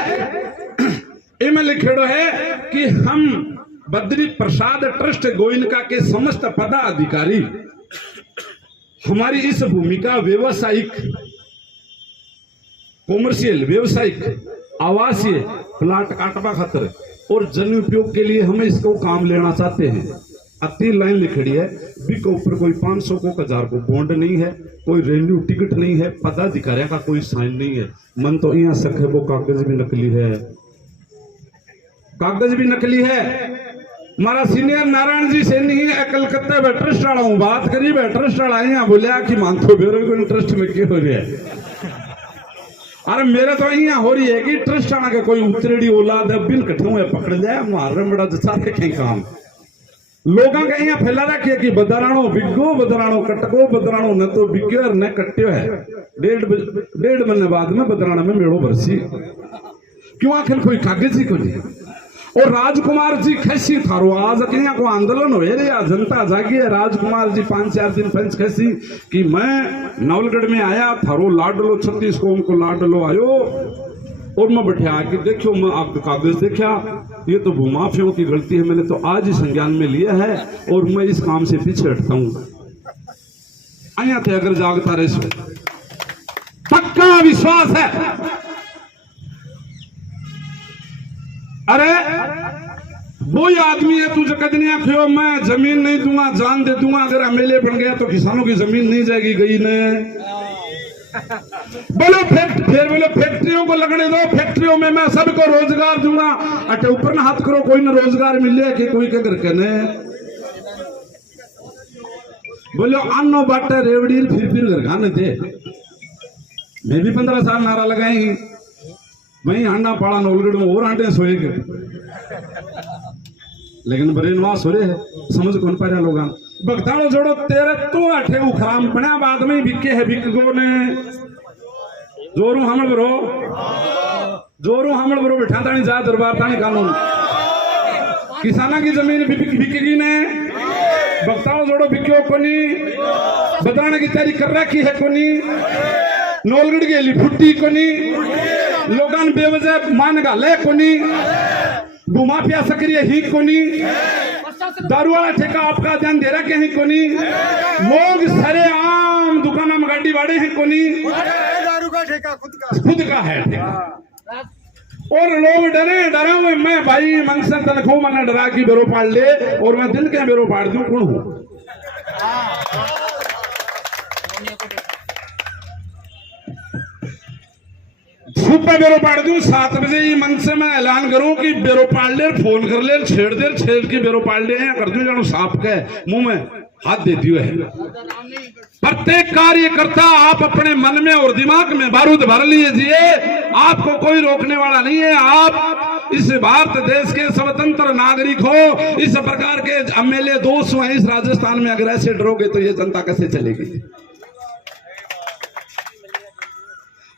इनमें लिखेड़ो है कि हम बद्री प्रसाद ट्रस्ट गोइनका के समस्त पदाधिकारी हमारी इस भूमिका व्यवसायिक कॉमर्शियल व्यवसायिक आवासीय प्लाट काटवा खातर और जन उपयोग के लिए हमें इसको काम लेना चाहते हैं। अति लाइन लिखड़ी है बी के ऊपर कोई 500 को 1000 को बॉन्ड नहीं है, कोई रेन्यू टिकट नहीं है, पदाधिकारियों का कोई साइन नहीं है। मन तो यहाँ सख है वो कागज भी नकली है कागज भी नकली है। हमारा सीनियर नारायण जी से नहीं है, कलकत्ता में ट्रस्ट वाला हूँ, बात करी मैं ट्रस्ट वाला यहाँ बोलिया कि मानतो बेरो को इंटरेस्ट में क्या हो रहा है। अरे मेरे तो यहाँ हो रही है कि ट्रस्ट आना के कोई उतरेड़ी औलाद है बिल कट्ठे हुए पकड़ लिया मार बड़ा जचा के काम लोगों का यहाँ फैला रखिए कि बदराणो बिगो बदराणो कटको बदराणो न तो बिग्यो और न कट्यो है। डेढ़ महीने बाद में बदराणा में मेड़ो बरसी क्यों आखिर कोई कागज ही को नहीं। और राजकुमार जी खसी थारो आज कहीं को आंदोलन हो रे जनता जागी है। राजकुमार जी 5-4 दिन पंच खसी कि मैं नवलगढ़ में आया थारो लाडलो 36 को उनको लाडलो आयो और मैं बैठा कि देखो मैं आपका कागज देखा ये तो भूमाफियों की गलती है, मैंने तो आज ही संज्ञान में लिया है और मैं इस काम से पीछे हटता हूं। आया थे अगर जागता रहे पक्का विश्वास है। अरे वो ही आदमी है तू जो कदनी आखियो मैं जमीन नहीं दूंगा जान दे दूंगा, अगर एमएलए बन गया तो किसानों की जमीन नहीं जाएगी गई ने। बोलो बोलो फैक्ट्रियों को लगने दो, फैक्ट्रियों में मैं सबको रोजगार दूंगा। अटे ऊपर ना हाथ करो कोई ना रोजगार मिले कि कोई के घर कने बोलो अन्नो बाटे रेवड़ी फिर घर खाने दे। मैं भी 15 साल नारा लगाई वही अंडा पाड़ा नौलगढ़ में और आंटे सोएगे लेकिन ब्रेनवास हो रहे है समझ कौन पा रहा लोग भगताड़ो जोड़ो तेरे तो अठे उखराम पड़ा बाद में बिके है बिकगो ने जोरू हमल बरो बिठा तानी जा दरबार तानी कानून किसाना की जमीन बिकेगी ने भगताड़ो जोड़ो बिक्यो कोनी बताने की तैयारी कर रखी है कोनी नौलगढ़ के लिए फुट्टी कोनी लोगान बेवजह मान गाले कोनी भूमाफिया सक्रिय ही कोनी दारू वाला ठेका आपका ध्यान दे रखे हैं कोनी लोग सरे आम दुकाना में गाड़ी वाड़े हैं कोनी दारू का ठेका खुद का है ठेका और लोग डरे हुए मैं भाई मंगसन तनखो मैंने डरा की बेरो पाड़ ले और मैं दिल के बेरो पाड़ दूं कौन हूं। सुपर बेरो पाड़ दूं 7 बजे ही मन से मैं ऐलान करूं कि बेरो पाड़ ले फोन कर ले छेड़ के बेरो पाड़ ले कर दूं जानो सांप के मुंह में हाथ दे दियो है। प्रत्येक कार्यकर्ता आप अपने मन में और दिमाग में बारूद भर लीजिए, आपको कोई रोकने वाला नहीं है। आप इस भारत देश के स्वतंत्र नागरिक हो। इस प्रकार के एमएलए दोस्त हैं इस राजस्थान में, अगर ऐसे डरोगे तो ये जनता कैसे चलेगी।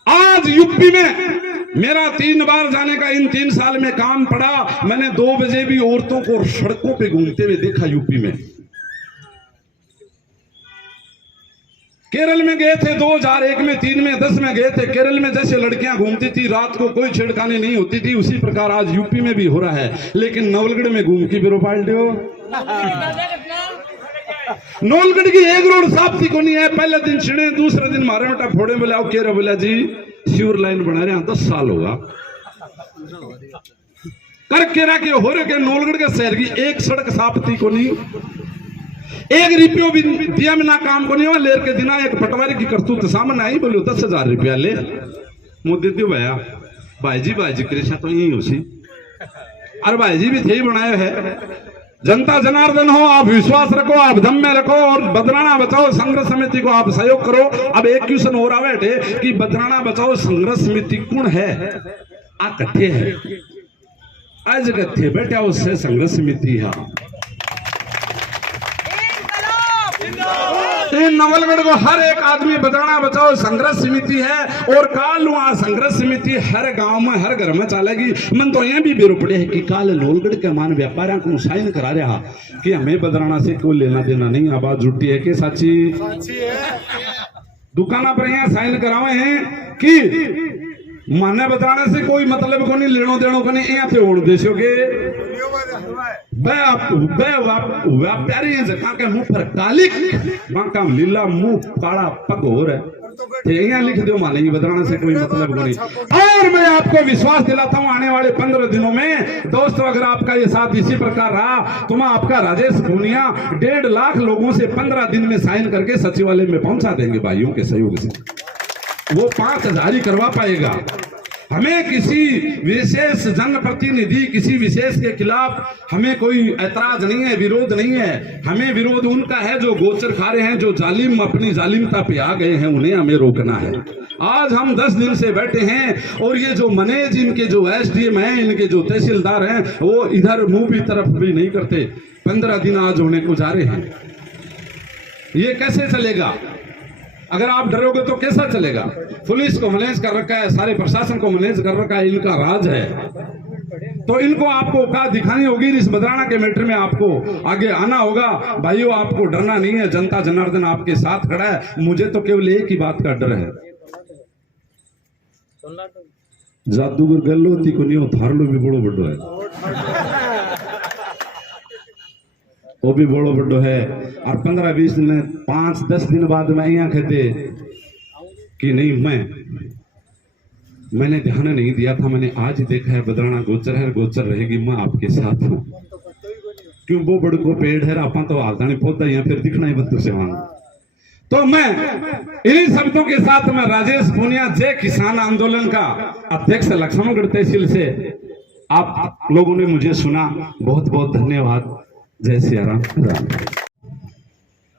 आज यूपी में मेरा 3 बार जाने का इन 3 साल में काम पड़ा। मैंने 2 बजे भी औरतों को सड़कों पे घूमते हुए देखा यूपी में। केरल में गए थे 2001 में 3 में 10 में गए थे। केरल में जैसे लड़कियां घूमती थी रात को कोई छेड़खानी नहीं होती थी, उसी प्रकार आज यूपी में भी हो रहा है। लेकिन नवलगढ़ में घूम की बेरो पाल दो। नौलगढ़ की एक रोड साफ थी को नहीं है। पहले दिन छिड़े दूसरे दिन मारे बेटा फोड़े बोले आओ केरा बोला जी सीवर लाइन बना रहे हैं 10 साल होगा कर केरा के हो रहे के नौलगढ़ के शहर की एक सड़क साफ थी को नहीं। एक रुपयो भी दिया में ना काम को नहीं हुआ। लेर के दिना एक पटवारी की करतूत सामने आई बोलो 10,000 रुपया ले मोदी दियो भैया भाई जी कृष्णा तो यही उसी अरे भाई जी भी थे ही बनाए है। जनता जनार्दन हो, आप विश्वास रखो, आप दम में रखो और बदराना बचाओ संघर्ष समिति को आप सहयोग करो। अब एक क्वेश्चन हो रहा बैठे कि बदराना बचाओ संघर्ष समिति कौन है? आ कट्ठे है आज कट्ठे बैठा उससे संघर्ष समिति है। नवलगढ़ को हर एक आदमी बदराना बचाओ संघर्ष समिति है और काल वहां संघर्ष समिति हर गांव में हर घर में चलेगी। मन तो यहाँ भी बेरो पड़े है कि काल नवलगढ़ के मान व्यापारियों को साइन करा रहा कि हमें बदराना से कोई लेना देना नहीं। आवाज झूठी है कि साची दुकाना पर यहाँ साइन करावे हैं कि माने बदराने से कोई मतलब को नहीं लेनो देनो को नहीं। यहाँ पे ओढ़ देशों के व्यापारी जगह के मुंह पर कालिक बांका लीला मुंह काला पग हो रहा है। यहाँ लिख दो माने बदराने से कोई मतलब को नहीं। और मैं आपको विश्वास दिलाता हूँ आने वाले 15 दिनों में दोस्तों अगर आपका ये साथ इसी प्रकार रहा तो मैं आपका राजेश पूनिया 1.5 लाख लोगों से 15 दिन में साइन करके सचिवालय में पहुंचा देंगे भाइयों के सहयोग से। वो 5,000 ही करवा पाएगा। हमें किसी विशेष जनप्रतिनिधि, किसी विशेष के खिलाफ हमें कोई ऐतराज नहीं है, विरोध नहीं है। हमें विरोध उनका है जो गोचर खा रहे हैं, जो जालिम अपनी जालिमता पे आ गए हैं, उन्हें हमें रोकना है। आज हम 10 दिन से बैठे हैं और ये जो मैनेज, इनके जो एसडीएम हैं, इनके जो तहसीलदार हैं, वो इधर मुंह भी तरफ भी नहीं करते। 15 दिन आज होने को जा रहे हैं। ये कैसे चलेगा? अगर आप डरोगे तो कैसा चलेगा? पुलिस को मैनेज कर रखा है, सारे प्रशासन को मैनेज कर रखा है, इनका राज है। तो इनको आपको औकात दिखानी होगी। इस बदराना के मैटर में आपको आगे आना होगा। भाइयों, आपको डरना नहीं है, जनता जनार्दन आपके साथ खड़ा है। मुझे तो केवल एक ही बात का डर है, जादूगर गल होती को नहीं, थार लो भी बड़ो बड़ो है, वो भी बड़ो बड़ो है। और 15-20 दिन, 5-10 दिन बाद मैं यहाँ कहते कि नहीं, मैंने ध्यान नहीं दिया था, मैंने आज ही देखा है बदराना गोचर है, गोचर रहेगी, मैं आपके साथ हूँ। क्यों? वो बड़ को पेड़ है, आपा तो हालदानी पौधा यहाँ फिर दिखना ही बद्दू से वहां। तो मैं इन्हीं शब्दों के साथ मैं राजेश पूनिया, जय किसान आंदोलन का अध्यक्ष लक्ष्मणगढ़ तहसील से आप लोगों ने मुझे सुना, बहुत बहुत धन्यवाद। जय सिया राम।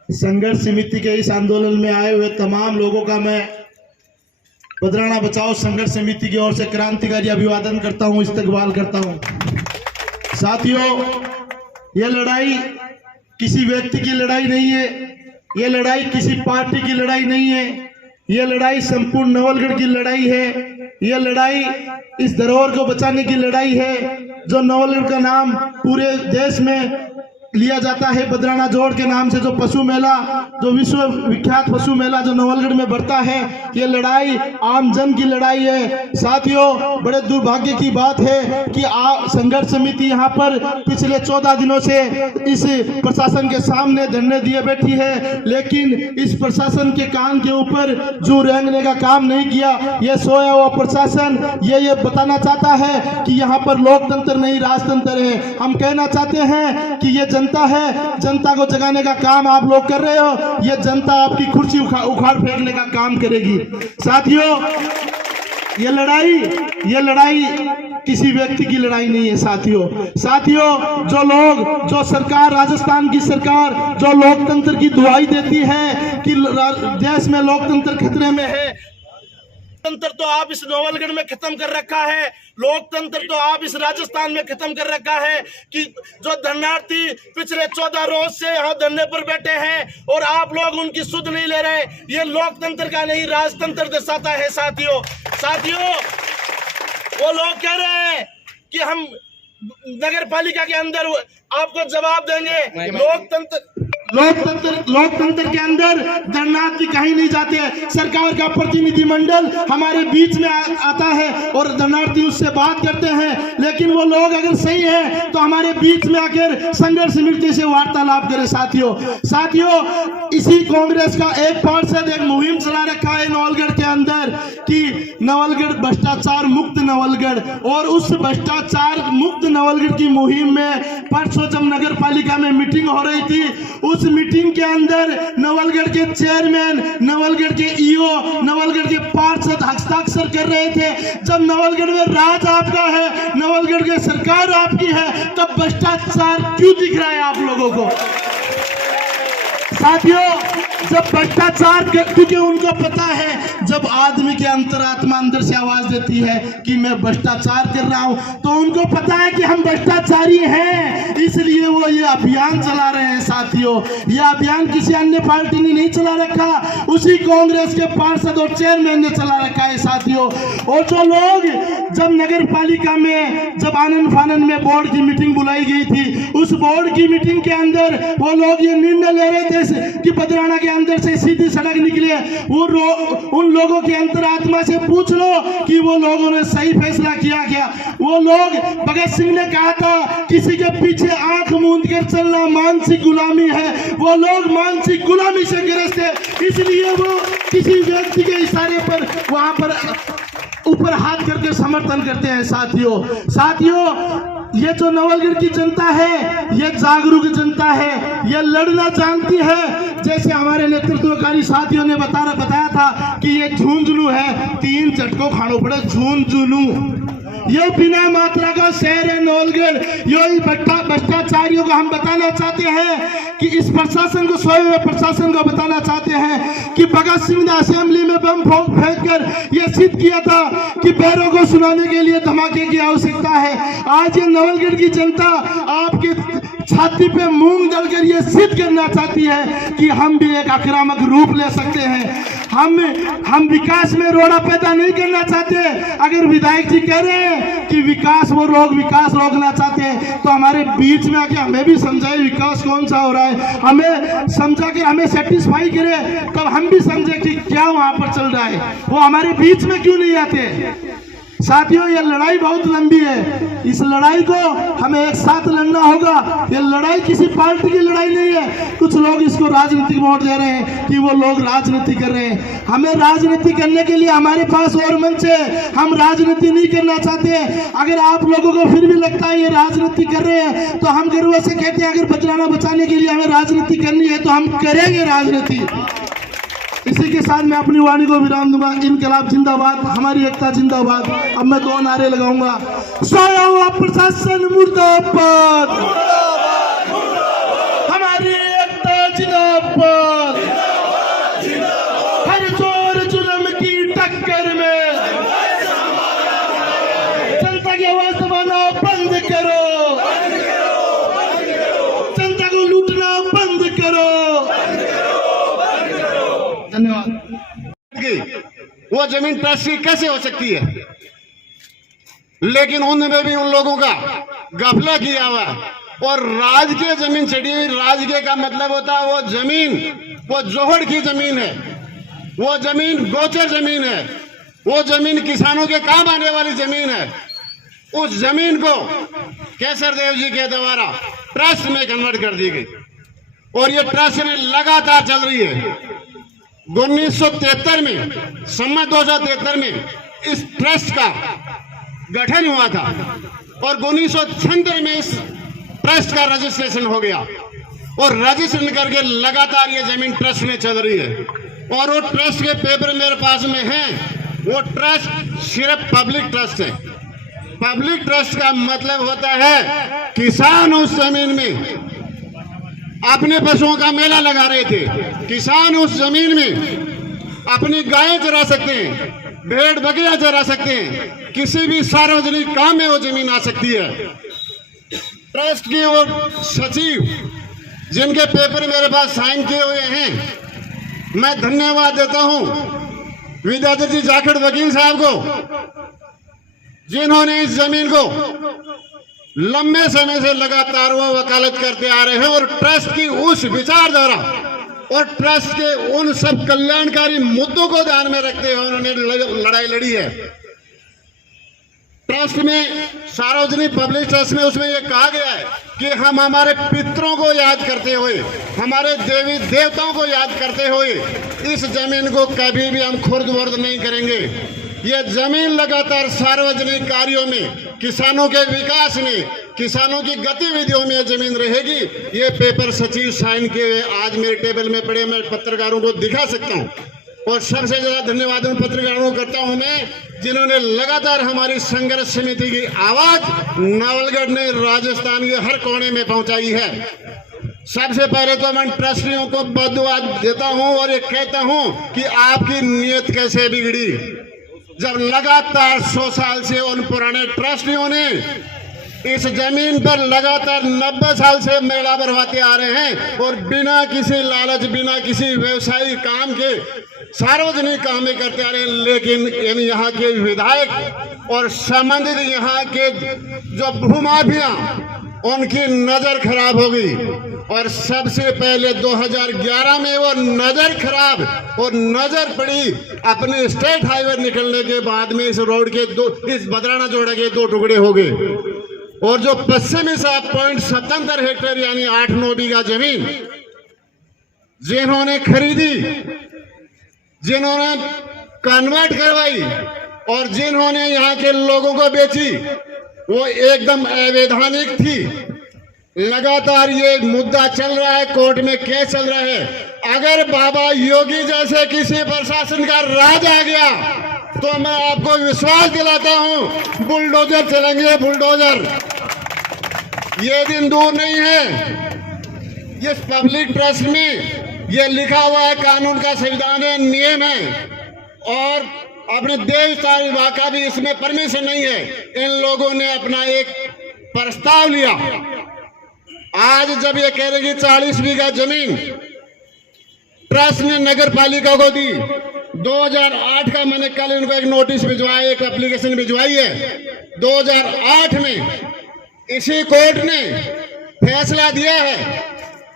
संघर्ष समिति के इस आंदोलन में आए हुए तमाम लोगों का मैं बदराना बचाओ संघर्ष समिति की ओर से क्रांतिकारी अभिवादन करता हूं, इस्तकबाल करता हूं। साथियों, ये लड़ाई किसी व्यक्ति की लड़ाई नहीं है, ये लड़ाई किसी पार्टी की लड़ाई नहीं है, ये लड़ाई संपूर्ण नवलगढ़ की लड़ाई है। ये लड़ाई इस धरोहर को बचाने की लड़ाई है, जो नवलगढ़ का नाम पूरे देश में लिया जाता है बदराना जोड़ के नाम से। जो पशु मेला, जो विश्व विख्यात पशु मेला जो नवलगढ़ में बढ़ता है, ये लड़ाई आम जन की लड़ाई है। साथियों, बड़े दुर्भाग्य की बात है कि संघर्ष समिति यहाँ पर पिछले 14 दिनों से इस प्रशासन के सामने धरने दिए बैठी है, लेकिन इस प्रशासन के कान के ऊपर जू रेंगने का काम नहीं किया। ये सोया हुआ प्रशासन ये बताना चाहता है कि यहाँ पर लोकतंत्र नहीं, राजतंत्र है। हम कहना चाहते हैं कि ये जनता है, जनता को जगाने का काम आप लोग कर रहे हो, ये जनता आपकी कुर्सी उखाड़ फेंकने का काम करेगी। साथियों, ये लड़ाई किसी व्यक्ति की लड़ाई नहीं है। साथियों, जो लोग, जो सरकार, राजस्थान की सरकार जो लोकतंत्र की दुहाई देती है कि देश में लोकतंत्र खतरे में है, लोकतंत्र तो आप इस नवलगढ़ में खत्म कर रखा है, लोकतंत्र तो आप इस राजस्थान में खत्म कर रखा है कि जो धरनार्थी पिछले 14 रोज से यहाँ धरने पर बैठे हैं और आप लोग उनकी सुध नहीं ले रहे। ये लोकतंत्र का नहीं, राजतंत्र दर्शाता है। साथियों, वो लोग कह रहे हैं कि हम नगर पालिका के अंदर आपको जवाब देंगे। लोकतंत्र के अंदर धरनार्थी कहीं नहीं जाते। सरकार का प्रतिनिधिमंडल हमारे बीच में आता है और धरनार्थी उससे बात करते हैं, लेकिन वो लोग अगर सही है तो हमारे बीच में आकर संघर्ष समिति से वार्तालाप करें। साथियों, इसी कांग्रेस का एक पार्षद एक मुहिम चला रखा है नवलगढ़ के अंदर कि नवलगढ़ भ्रष्टाचार मुक्त नवलगढ़, और उस भ्रष्टाचार मुक्त नवलगढ़ की मुहिम में परसों जब नगर पालिका में मीटिंग हो रही थी, उस मीटिंग के अंदर नवलगढ़ के चेयरमैन, नवलगढ़ के ईओ, नवलगढ़ के पार्षद हस्ताक्षर कर रहे थे। जब नवलगढ़ में राज आपका है, नवलगढ़ की सरकार आपकी है, तब भ्रष्टाचार क्यों दिख रहा है आप लोगों को? साथियों, जब भ्रष्टाचार, क्योंकि उनको पता है जब आदमी की अंतरात्मा अंदर से आवाज देती है कि मैं भ्रष्टाचार कर रहा हूं, तो उनको पता है कि हम भ्रष्टाचारी हैं, इसलिए वो ये अभियान चला रहे हैं। साथियों, ये अभियान किसी अन्य पार्टी ने नहीं चला रखा, उसी कांग्रेस के पार्षद और चेयरमैन ने चला रखा है। साथियों, और जो लोग जब नगर पालिका में जब आनंद फानंद में बोर्ड की मीटिंग बुलाई गई थी, उस बोर्ड की मीटिंग के अंदर वो लोग ये निर्णय ले रहे थे कि बदराना के अंदर से सीधी सड़क निकले। उन लोगों की अंतरात्मा से पूछ लो कि वो लोगों ने सही फैसला किया क्या? वो लोग, भगत सिंह ने कहा था किसी के पीछे आंख मूंद कर चलना मानसिक गुलामी है, वो लोग मानसिक गुलामी से ग्रस्त है, इसलिए वो किसी व्यक्ति के इशारे पर वहां पर ऊपर हाथ करके समर्थन करते हैं। साथियों, ये जो नवलगढ़ की जनता है ये जागरूक जनता है, ये लड़ना जानती है। जैसे हमारे नेतृत्वकारी साथियों ने बताया था कि ये झुंझुनू है, 3 झटकों खानो पड़े झुंझुनू। ये बिना मात्रा का शहर है नवलगढ़। यही भ्रष्टाचारियों को हम बताना चाहते हैं कि इस प्रशासन को, सोए हुए प्रशासन को बताना चाहते हैं कि भगत सिंह ने असेंबली में बम फेंक कर यह सिद्ध किया था कि पैरों को सुनाने के लिए धमाके की आवश्यकता है। आज ये नवलगढ़ की जनता आपके छाती पे मूंग डालकर ये सिद्ध करना चाहती है कि हम भी एक आक्रामक रूप ले सकते हैं। हम विकास में रोड़ा पैदा नहीं करना चाहते। अगर विधायक जी कह रहे हैं कि विकास रोकना चाहते हैं तो हमारे बीच में आके हमें भी समझाए विकास कौन सा हो रहा है, हमें समझा के हमें सेटिस्फाई करे, तब हम भी समझे कि क्या वहां पर चल रहा है। वो हमारे बीच में क्यों नहीं आते। साथियों, ये लड़ाई बहुत लंबी है। इस लड़ाई को हमें एक साथ लड़ना होगा। ये लड़ाई किसी पार्टी की लड़ाई नहीं है। कुछ लोग इसको राजनीतिक मोड़ दे रहे हैं कि वो लोग राजनीति कर रहे हैं। हमें राजनीति करने के लिए हमारे पास और मंच है। हम राजनीति नहीं करना चाहते। अगर आप लोगों को फिर भी लगता है ये राजनीति कर रहे हैं तो हम गर्व से कहते हैं अगर बदलाना बचाने के लिए हमें राजनीति करनी है तो हम करेंगे राजनीति। इसी के साथ मैं अपनी वाणी को विराम दूंगा। इनकलाब जिंदाबाद, हमारी एकता जिंदाबाद। अब मैं 2 नारे लगाऊंगा। सोया हुआ प्रशासन मुर्दाबाद, हमारी एकता जिंदाबाद। हर जोर जुल्म की टक्कर में जनता की आवाज दबाना बंद करो, जनता को लूटना बंद करो। धन्यवाद। वो जमीन ट्रस्ट की कैसे हो सकती है? लेकिन उनमें भी उन लोगों का गफला किया हुआ और राजकीय जमीन चढ़ी हुई। राजकीय का मतलब होता है वो जमीन, वो जोहड़ की जमीन है, वो जमीन गोचर जमीन है, वो जमीन किसानों के काम आने वाली जमीन है। उस जमीन को केसरदेव जी के द्वारा ट्रस्ट में कन्वर्ट कर दी गई और ये ट्रस्ट में लगातार चल रही है। 1973 में, सम्मत 2073 में इस ट्रस्ट का गठन हुआ था और 1976 में इस ट्रस्ट का रजिस्ट्रेशन हो गया और रजिस्ट्रेशन करके लगातार ये जमीन ट्रस्ट में चल रही है। और वो ट्रस्ट के पेपर मेरे पास में हैं। वो ट्रस्ट सिर्फ पब्लिक ट्रस्ट है। पब्लिक ट्रस्ट का मतलब होता है किसान उस जमीन में अपने पशुओं का मेला लगा रहे थे। किसान उस जमीन में अपनी गायें चरा सकते हैं, भेड़ बकरियां चरा सकते हैं, किसी भी सार्वजनिक काम में वो जमीन आ सकती है। ट्रस्ट की वो सचिव जिनके पेपर मेरे पास साइन किए हुए हैं, मैं धन्यवाद देता हूं विद्याधर जी जाखड़ वकील साहब को, जिन्होंने इस जमीन को लंबे समय से लगातार वो वकालत करते आ रहे हैं और ट्रस्ट की उस विचारधारा और ट्रस्ट के उन सब कल्याणकारी मुद्दों को ध्यान में रखते हुए उन्होंने लड़ाई लड़ी है। ट्रस्ट में, सार्वजनिक पब्लिक ट्रस्ट में, उसमें यह कहा गया है कि हम हमारे पितरों को याद करते हुए, हमारे देवी देवताओं को याद करते हुए इस जमीन को कभी भी हम खुर्द वर्द नहीं करेंगे। ये जमीन लगातार सार्वजनिक कार्यों में, किसानों के विकास में, किसानों की गतिविधियों में जमीन रहेगी। ये पेपर सचिव साइन किए आज मेरे टेबल में पड़े, मैं पत्रकारों को दिखा सकता हूँ। और सबसे ज्यादा धन्यवाद उन पत्रकारों को करता हूँ मैं जिन्होंने लगातार हमारी संघर्ष समिति की आवाज नवलगढ़ ने राजस्थान के हर कोने में पहुंचाई है। सबसे पहले तो मैं ट्रस्टियों को बददुआ देता हूं और ये कहता हूं कि आपकी नीयत कैसे बिगड़ी जब लगातार 100 साल से उन पुराने ट्रस्टियों ने इस जमीन पर लगातार 90 साल से मेला भरवाते आ रहे हैं और बिना किसी लालच, बिना किसी व्यवसायिक काम के सार्वजनिक काम में करते आ रहे हैं। लेकिन इन यहाँ के विधायक और संबंधित यहाँ के जो भूमाफिया, उनकी नजर खराब हो गई और सबसे पहले 2011 में वो नजर खराब और नजर पड़ी अपने स्टेट हाईवे निकलने के बाद में इस रोड के इस बदराना जोड़ा के 2 टुकड़े हो गए और जो पश्चिमी से 0.77 हेक्टेयर यानी 8-9 बीघा जमीन जिन्होंने खरीदी, जिन्होंने कन्वर्ट करवाई और जिन्होंने यहाँ के लोगों को बेची, वो एकदम अवैधानिक थी। लगातार ये मुद्दा चल रहा है, कोर्ट में केस चल रहा है। अगर बाबा योगी जैसे किसी प्रशासन का राज आ गया तो मैं आपको विश्वास दिलाता हूं, बुलडोजर चलेंगे, बुलडोजर। ये दिन दूर नहीं है। इस पब्लिक ट्रस्ट में ये लिखा हुआ है, कानून का संविधान है, नियम है, और अपने देश का विभाग का भी इसमें परमिशन नहीं है। इन लोगों ने अपना एक प्रस्ताव लिया। आज जब ये कह रहे कि 40 बीघा जमीन ट्रस्ट ने नगर पालिका को दी, 2008 का मैंने कल इनको एक नोटिस भिजवाया, एक एप्लीकेशन भिजवाई है। 2008 में इसी कोर्ट ने फैसला दिया है,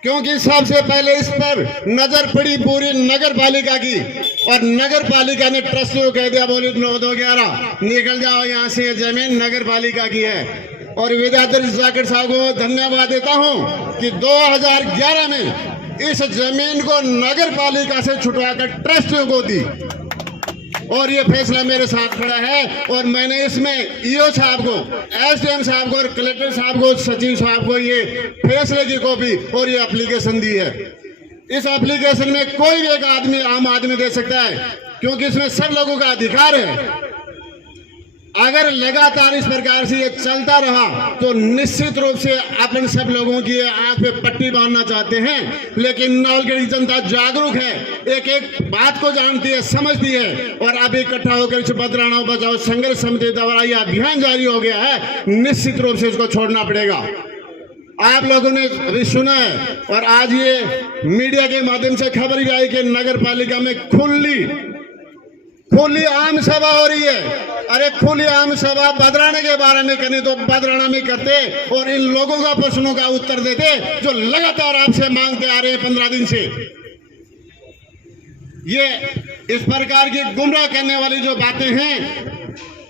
क्योंकि सबसे पहले इस पर नजर पड़ी पूरी नगर पालिका की, और नगर पालिका ने ट्रस्ट को कह दिया, बोली 9/2/11 निकल जाओ यहाँ से, ये जमीन नगर पालिका की है। और विद्याधर जाकिर साहब को धन्यवाद देता हूँ कि 2011 में इस जमीन को नगर पालिका से छुटवाकर ट्रस्ट को दी, और ये फैसला मेरे साथ खड़ा है। और मैंने इसमें ईओ साहब को, एसडीएम साहब को और कलेक्टर साहब को, सचिव साहब को ये फैसले की कॉपी और ये एप्लीकेशन दी है। इस एप्लीकेशन में कोई भी एक आदमी, आम आदमी दे सकता है, क्योंकि इसमें सब लोगों का अधिकार है। अगर लगातार इस प्रकार से ये चलता रहा तो निश्चित रूप से अपन सब लोगों की आंख पे पट्टी बांधना चाहते हैं। लेकिन नौलगढ़ की जनता जागरूक है, एक एक बात को जानती है, समझती है, और अब इकट्ठा होकर इस बदराना बचाओ संघर्ष समिति द्वारा यह अभियान जारी हो गया है। निश्चित रूप से इसको छोड़ना पड़ेगा। आप लोगों ने अभी सुना है, और आज ये मीडिया के माध्यम से खबर भी आई कि नगर पालिका में खुली आम सभा हो रही है। अरे खुली आम सभा बदराने के बारे में करनी तो बदराना में करते, और इन लोगों का प्रश्नों का उत्तर देते जो लगातार आपसे मांगते आ रहे हैं 15 दिन से। ये इस प्रकार की गुमराह करने वाली जो बातें हैं,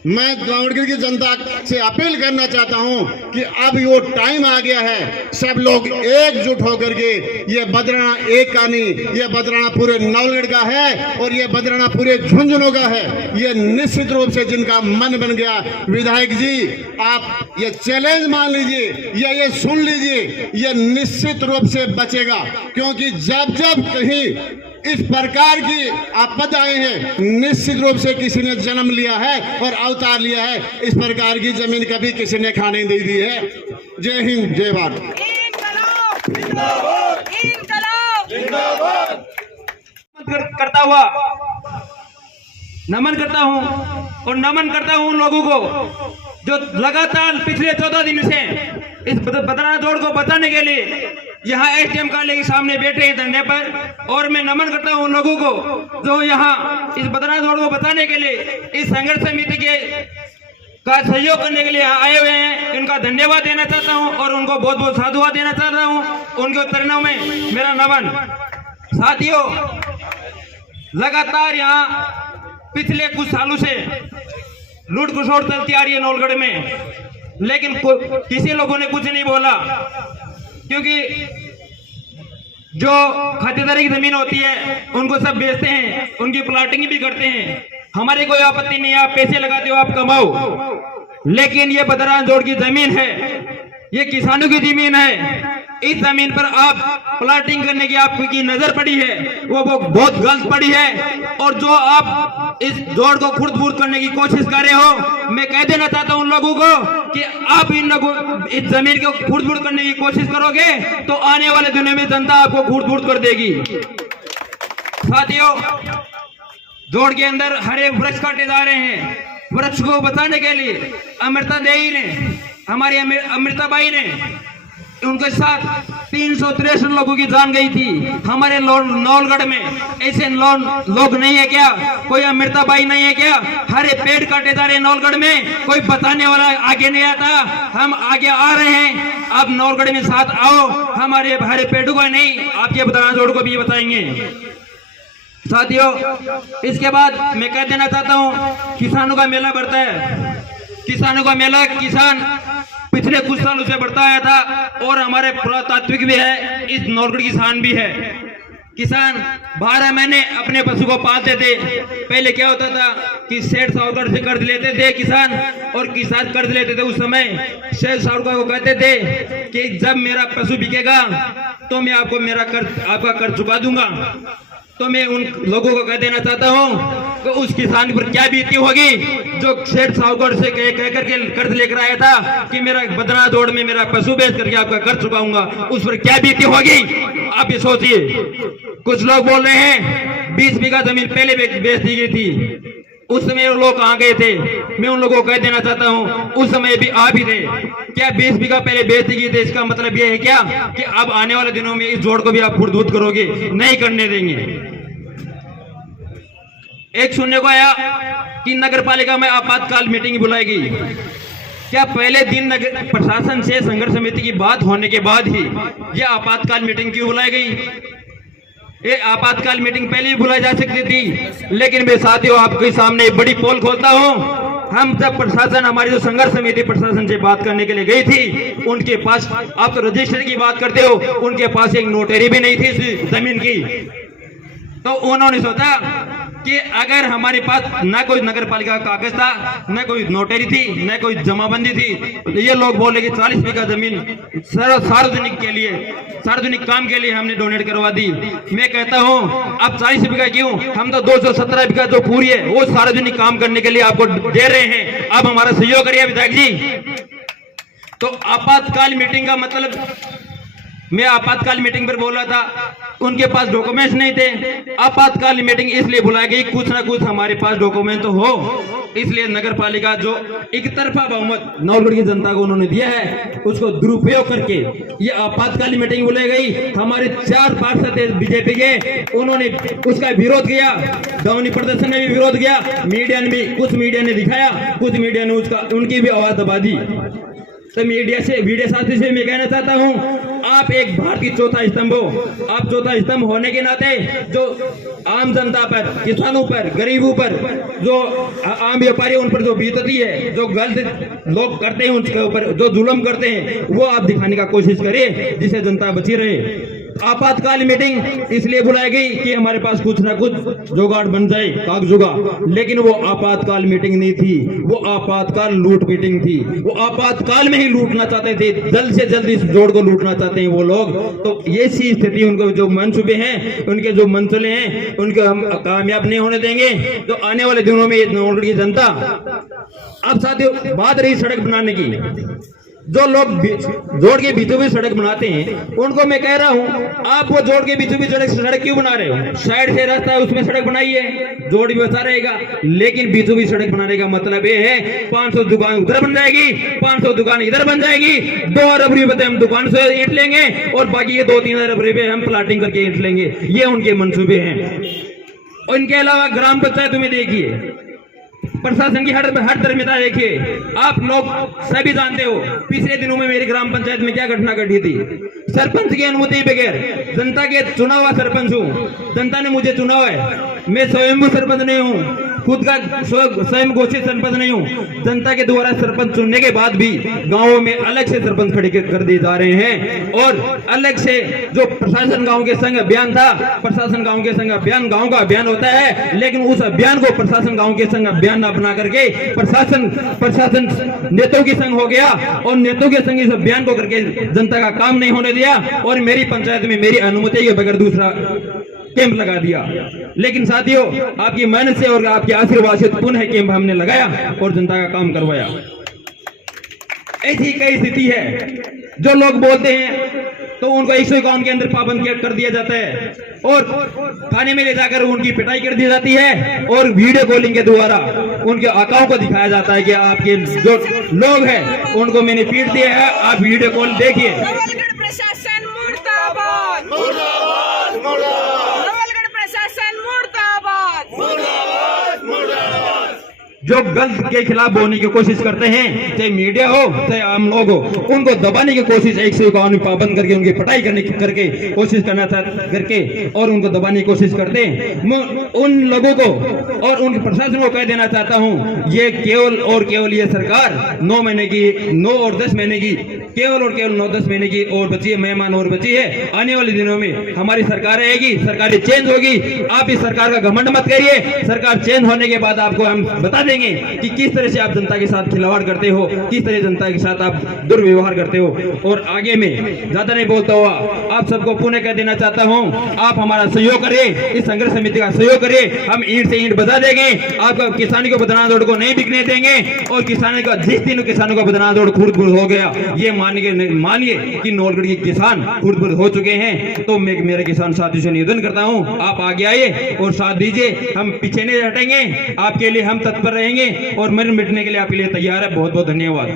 मैं नौलगढ़ की जनता से अपील करना चाहता हूं कि अब वो टाइम आ गया है, सब लोग एकजुट होकर के, ये बदराना एक का नहीं, ये बदराना पूरे नौलगढ़ का है, और ये बदराना पूरे झुंझुनों का है। ये निश्चित रूप से जिनका मन बन गया, विधायक जी आप ये चैलेंज मान लीजिए या ये सुन लीजिए, ये निश्चित रूप से बचेगा। क्योंकि जब जब कहीं इस प्रकार की आपदाएं हैं, निश्चित रूप से किसी ने जन्म लिया है और अवतार लिया है। इस प्रकार की जमीन कभी किसी ने खाने नहीं दी है। जय हिंद, जय भारत। करता हुआ नमन करता हूं, और नमन करता हूं उन लोगों को जो लगातार पिछले 14 दिन से इस बदराना दौड़ को बचाने के लिए यहाँ एसडीएम कार्यालय के सामने बैठे हैं धरने पर। और मैं नमन करता हूं उन लोगों को जो यहाँ इस बदराना दौड़ को बचाने के लिए इस संघर्ष समिति के का सहयोग करने के लिए आए हुए हैं। इनका धन्यवाद देना चाहता हूं और उनको बहुत बहुत साधुवाद देना चाहता हूं। उनके उत्तरणों में मेरा नमन। साथियों, लगातार यहाँ पिछले कुछ सालों से लूट घुसोड़ चलती आ रही है नौलगढ़ में, लेकिन किसी लोगों ने कुछ नहीं बोला, क्योंकि जो खातेदारी की जमीन होती है उनको सब बेचते हैं, उनकी प्लाटिंग भी करते हैं। हमारी कोई आपत्ति नहीं है, आप पैसे लगाते हो, आप कमाओ, लेकिन ये बदराना दौड़ की जमीन है, ये किसानों की जमीन है। इस जमीन पर आप प्लाटिंग करने की आपकी नजर पड़ी है, वो बहुत गलत पड़ी है। और जो आप इस दौड़ को खुर्द-बुर्द करने की कोशिश कर रहे हो, मैं कह देना चाहता हूं उन लोगों को कि आप इन लोगों इस जमीन को खुर्द-बुर्द करने की कोशिश करोगे तो आने वाले दिनों में जनता आपको खुर्द-बुर्द कर देगी। साथियों, दौड़ के अंदर हरे वृक्ष काटे जा रहे हैं। वृक्ष को बचाने के लिए अमृता देवी ने, हमारी अमृताबाई ने, उनके साथ 363 लोगों की जान गई थी। हमारे नौलगढ़ में ऐसे लोग नहीं है क्या? कोई अमृताबाई नहीं है क्या? हरे पेड़ काटे जा रहे नौलगढ़ में, कोई बताने वाला आगे नहीं आता। हम आगे आ रहे हैं, आप नौलगढ़ में साथ आओ, हमारे हरे पेड़ों को नहीं, आपके बदराना दौड़ को भी बताएंगे। साथियों, इसके बाद मैं कह देना चाहता हूँ, किसानों का मेला बढ़ता है। किसानों का मेला किसान पिछले कुछ सालों से बढ़ता आया था, और हमारे पुरातात्विक भी है, इस नौलगढ़ की शान भी है। किसान 12 महीने अपने पशु को पालते थे। पहले क्या होता था कि सेठ साहूकार से कर्ज लेते थे किसान, और किसान कर्ज लेते थे उस समय सेठ साहूकार को कहते थे कि जब मेरा पशु बिकेगा तो मैं आपको आपका कर्ज चुका दूंगा। तो मैं उन लोगों को कह देना चाहता हूं कि उस किसान पर क्या बीती होगी जो सेठ साहूकार से कह करके कर्ज लेकर आया था कि मेरा बदना दौड़ में मेरा पशु बेच करके आपका कर्ज चुकाऊंगा, उस पर क्या बीती होगी आप ये सोचिए। कुछ लोग बोल रहे हैं 20 बीघा जमीन पहले बेच दी गई थी, उस समय वो लोग कहाँ गए थे? मैं उन लोगों को कह देना चाहता हूँ उस समय भी आप ही थे। क्या 20 बीघा पहले बेच दी गई थी? इसका मतलब ये है क्या कि अब आने वाले दिनों में इस जोड़ को भी आप फुर्दूत करोगे, नहीं करने देंगे। एक सुनने को आया कि नगर पालिका में आपातकाल मीटिंग बुलाई गई। क्या पहले दिन नगर प्रशासन से संघर्ष समिति की बात होने के बाद ही यह आपातकाल मीटिंग क्यों बुलाई गई? ये आपातकाल मीटिंग पहले भी बुलाई जा सकती थी, लेकिन मैं साथियों आपके सामने बड़ी पोल खोलता हूं। हम जब प्रशासन, हमारी जो संघर्ष समिति प्रशासन से बात करने के लिए गई थी, उनके पास, आप तो रजिस्टर की बात करते हो, उनके पास एक नोटरी भी नहीं थी इस जमीन की। तो उन्होंने सोचा कि अगर हमारे पास न कोई नगर पालिका का कागज था, न कोई नोटरी थी, न कोई जमाबंदी थी, तो ये लोग बोले कि 40 बीघा जमीन सार्वजनिक के लिए, सार्वजनिक काम के लिए हमने डोनेट करवा दी। मैं कहता हूं अब 40 बीघा क्यों, हम तो 217 बीघा जो पूरी है वो सार्वजनिक काम करने के लिए आपको दे रहे हैं। आप हमारा सहयोग करिए विधायक जी। तो आपातकाल मीटिंग का मतलब, मैं आपातकाल मीटिंग पर बोल रहा था, उनके पास डॉक्यूमेंट्स नहीं थे। आपातकाल मीटिंग इसलिए बुलाई गई कुछ ना कुछ हमारे पास डॉक्यूमेंट तो हो, इसलिए नगर पालिका जो एक तरफा बहुमत नौलगढ़ की जनता को उन्होंने दिया है उसको दुरुपयोग करके ये आपातकाल मीटिंग बुलाई गई। हमारे 4 पार्षद बीजेपी के, उन्होंने उसका विरोध किया, दमनी प्रदर्शन में भी विरोध किया, मीडिया ने भी, कुछ मीडिया ने दिखाया, कुछ मीडिया ने उनकी भी आवाज दबा दी। तो मीडिया साथी से मैं कहना चाहता हूं, आप एक भारतीय चौथा स्तंभ हो। आप चौथा स्तंभ होने के नाते जो आम जनता पर, किसानों पर, गरीबों पर, जो आम व्यापारी उन पर जो बीतती है, जो गलत लोग करते हैं उनके ऊपर जो जुल्म करते हैं, वो आप दिखाने का कोशिश करें जिससे जनता बची रहे। आपातकाल मीटिंग इसलिए बुलाई गई कि हमारे पास कुछ ना कुछ जुगाड़ बन जाए, कागजुगा, लेकिन वो आपातकाल मीटिंग नहीं थी, वो आपातकाल लूट मीटिंग थी। वो आपातकाल में ही लूटना चाहते थे, जल्द से जल्द इस जोड़ को लूटना चाहते हैं वो लोग। तो ये सी स्थिति, उनको जो मंसूबे हैं, उनके जो मंसूले हैं, उनको हम कामयाब नहीं होने देंगे। तो आने वाले दिनों में नौलगढ़ की जनता, अब साथियों बात रही सड़क बनाने की, जो लोग जोड़ के बीचों बीच सड़क बनाते हैं उनको मैं कह रहा हूं, आप वो जोड़ के बीचों बीच सड़क क्यों बना रहे हो? साइड से रास्ता है उसमें सड़क बनाइए, जोड़ भी बचा रहेगा, लेकिन बीचों बीच सड़क बनाने का मतलब ये है 500 दुकान उधर बन जाएगी, 500 दुकान इधर बन जाएगी, 2 अरब रुपए हम दुकान से ईंट लेंगे और बाकी ये 2-3 अरब रुपए हम प्लाटिंग करके ईंट लेंगे। ये उनके मंसूबे हैं। और इनके अलावा ग्राम पंचायत में देखिए, प्रशासन की हर धर्मिता देखिए। आप लोग सभी जानते हो पिछले दिनों में मेरी ग्राम पंचायत में क्या घटना घटी थी। सरपंच की अनुमति बगैर, जनता के चुना हुआ सरपंच हूँ, जनता ने मुझे चुना हुआ है, मैं स्वयं सरपंच नहीं हूँ, खुद का स्वयं घोषित सरपंच नहीं हूँ। जनता के द्वारा सरपंच चुनने के बाद भी गांवों में अलग से सरपंच खड़े कर दिए जा रहे हैं, और अलग से जो प्रशासन गांव के संग अभियान था, प्रशासन गांव के संग अभियान गांव का अभियान होता है, लेकिन उस अभियान को प्रशासन गांव के संग अभियान न बना करके प्रशासन नेताओं के संग हो गया, और नेताओं के संग इस अभियान को करके जनता का काम नहीं होने दिया, और मेरी पंचायत में मेरी अनुमति के बगैर दूसरा कैंप लगा दिया। लेकिन साथियों आपकी मेहनत से और आपके आशीर्वाद से पुनः कैंप हमने लगाया और जनता का काम करवाया। ऐसी कई स्थिति है, जो लोग बोलते हैं तो उनको 151 के अंदर पाबंद कर दिया जाता है, और थाने में ले जाकर उनकी पिटाई कर दी जाती है, और वीडियो कॉलिंग के द्वारा उनके आकाओं को दिखाया जाता है कि आपके जो लोग हैं उनको मैंने पीट दिया है, आप वीडियो कॉल देखिए। प्रशासन मुर्दाबाद, मुर्दाबाद, मुर्दाबाद, प्रशासन मुर्दाबाद, मुर्दाबाद, मुर्दाबाद। जो गलत के खिलाफ बोलने की कोशिश करते हैं, चाहे मीडिया हो चाहे आम लोग हो, उनको दबाने की कोशिश 151 में पाबंद करके उनकी पिटाई करके कोशिश करना करके और उनको दबाने की कोशिश करते हैं। मैं उन लोगों को और उनके प्रशासन को कह देना चाहता हूं, ये केवल और केवल ये सरकार 9 और 10 महीने की केवल और केवल 9-10 महीने की और बची है, मेहमान और बची है। आने वाले दिनों में हमारी सरकार आएगी, सरकारें चेंज होगी। आप इस सरकार का घमंड मत करिए। सरकार चेंज होने के बाद आपको हम बता देंगे कि किस तरह से आप जनता के साथ खिलवाड़ करते हो, किस तरह जनता के साथ आप दुर्व्यवहार करते हो। और आगे में ज्यादा नहीं बोलता हुआ आप सबको पुनः कह देना चाहता हूँ, आप हमारा सहयोग करिए, इस संघर्ष समिति का सहयोग करिए। हम ईंट से ईंट बजा देंगे, आपका किसानी को बदनाम दौड़ को नहीं बिकने देंगे। और किसानों का जिस दिन किसानों का बदनाम दौड़ खुर्द-बुर्द हो गया, ये मानिए कि नवलगढ़ के किसान खुर्द-बुर्द हो चुके हैं। तो मैं मेरे किसान साथियों से निवेदन करता हूँ, आप आगे आइए और साथ दीजिए। हम पीछे नहीं हटेंगे, आपके लिए हम तत्पर रहेंगे और मर मिटने के लिए आपके लिए तैयार है। बहुत बहुत धन्यवाद।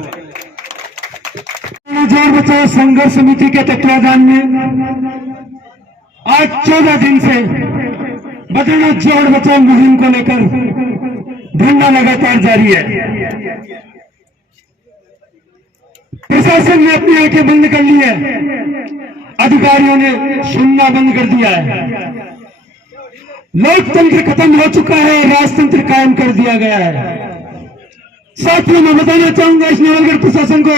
जोड़ बचाओ संघर्ष समिति के तत्वाधान में आज 14 दिन से बदरना जोड़ बचाओ मुहिम को लेकर धरना लगातार जारी है। प्रशासन ने अपनी आंखें बंद कर ली है, अधिकारियों ने सुनना बंद कर दिया है। लोकतंत्र खत्म हो चुका है, राजतंत्र कायम कर दिया गया है। साथियों, मैं बताना चाहूंगा इस नवलगढ़ प्रशासन को,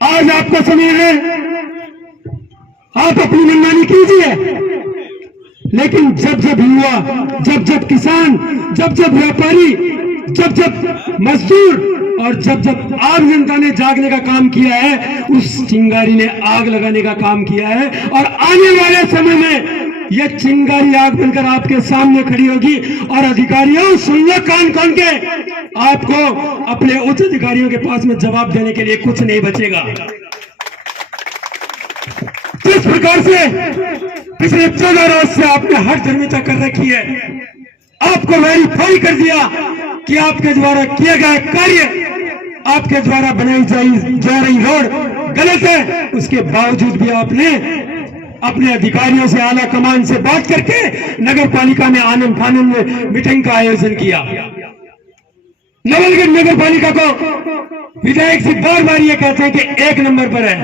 आज आपका समय है, आप अपनी मनमानी कीजिए, लेकिन जब जब युवा, जब जब किसान, जब जब व्यापारी, जब जब मजदूर और जब जब आम जनता ने जागने का काम किया है, उस चिंगारी ने आग लगाने का काम किया है। और आने वाले समय में यह चिंगारी आग बनकर आपके सामने खड़ी होगी। और अधिकारियों सुन लो कान खोल के, आपको अपने उच्च अधिकारियों के पास में जवाब देने के लिए कुछ नहीं बचेगा। जिस प्रकार से पिछले 14 रोज से आपने हर धर्मिता कर रखी है, आपको वेरीफाई कर दिया कि आपके द्वारा किए गए कार्य, आपके द्वारा बनाई जा रही रोड गलत है। उसके बावजूद भी आपने अपने अधिकारियों से, आला कमान से बात करके नगर पालिका में आनंद फानंद में मीटिंग का आयोजन किया। नवलगढ़ नगर पालिका को विधायक से बार बार ये कहते हैं कि 1 नंबर पर है,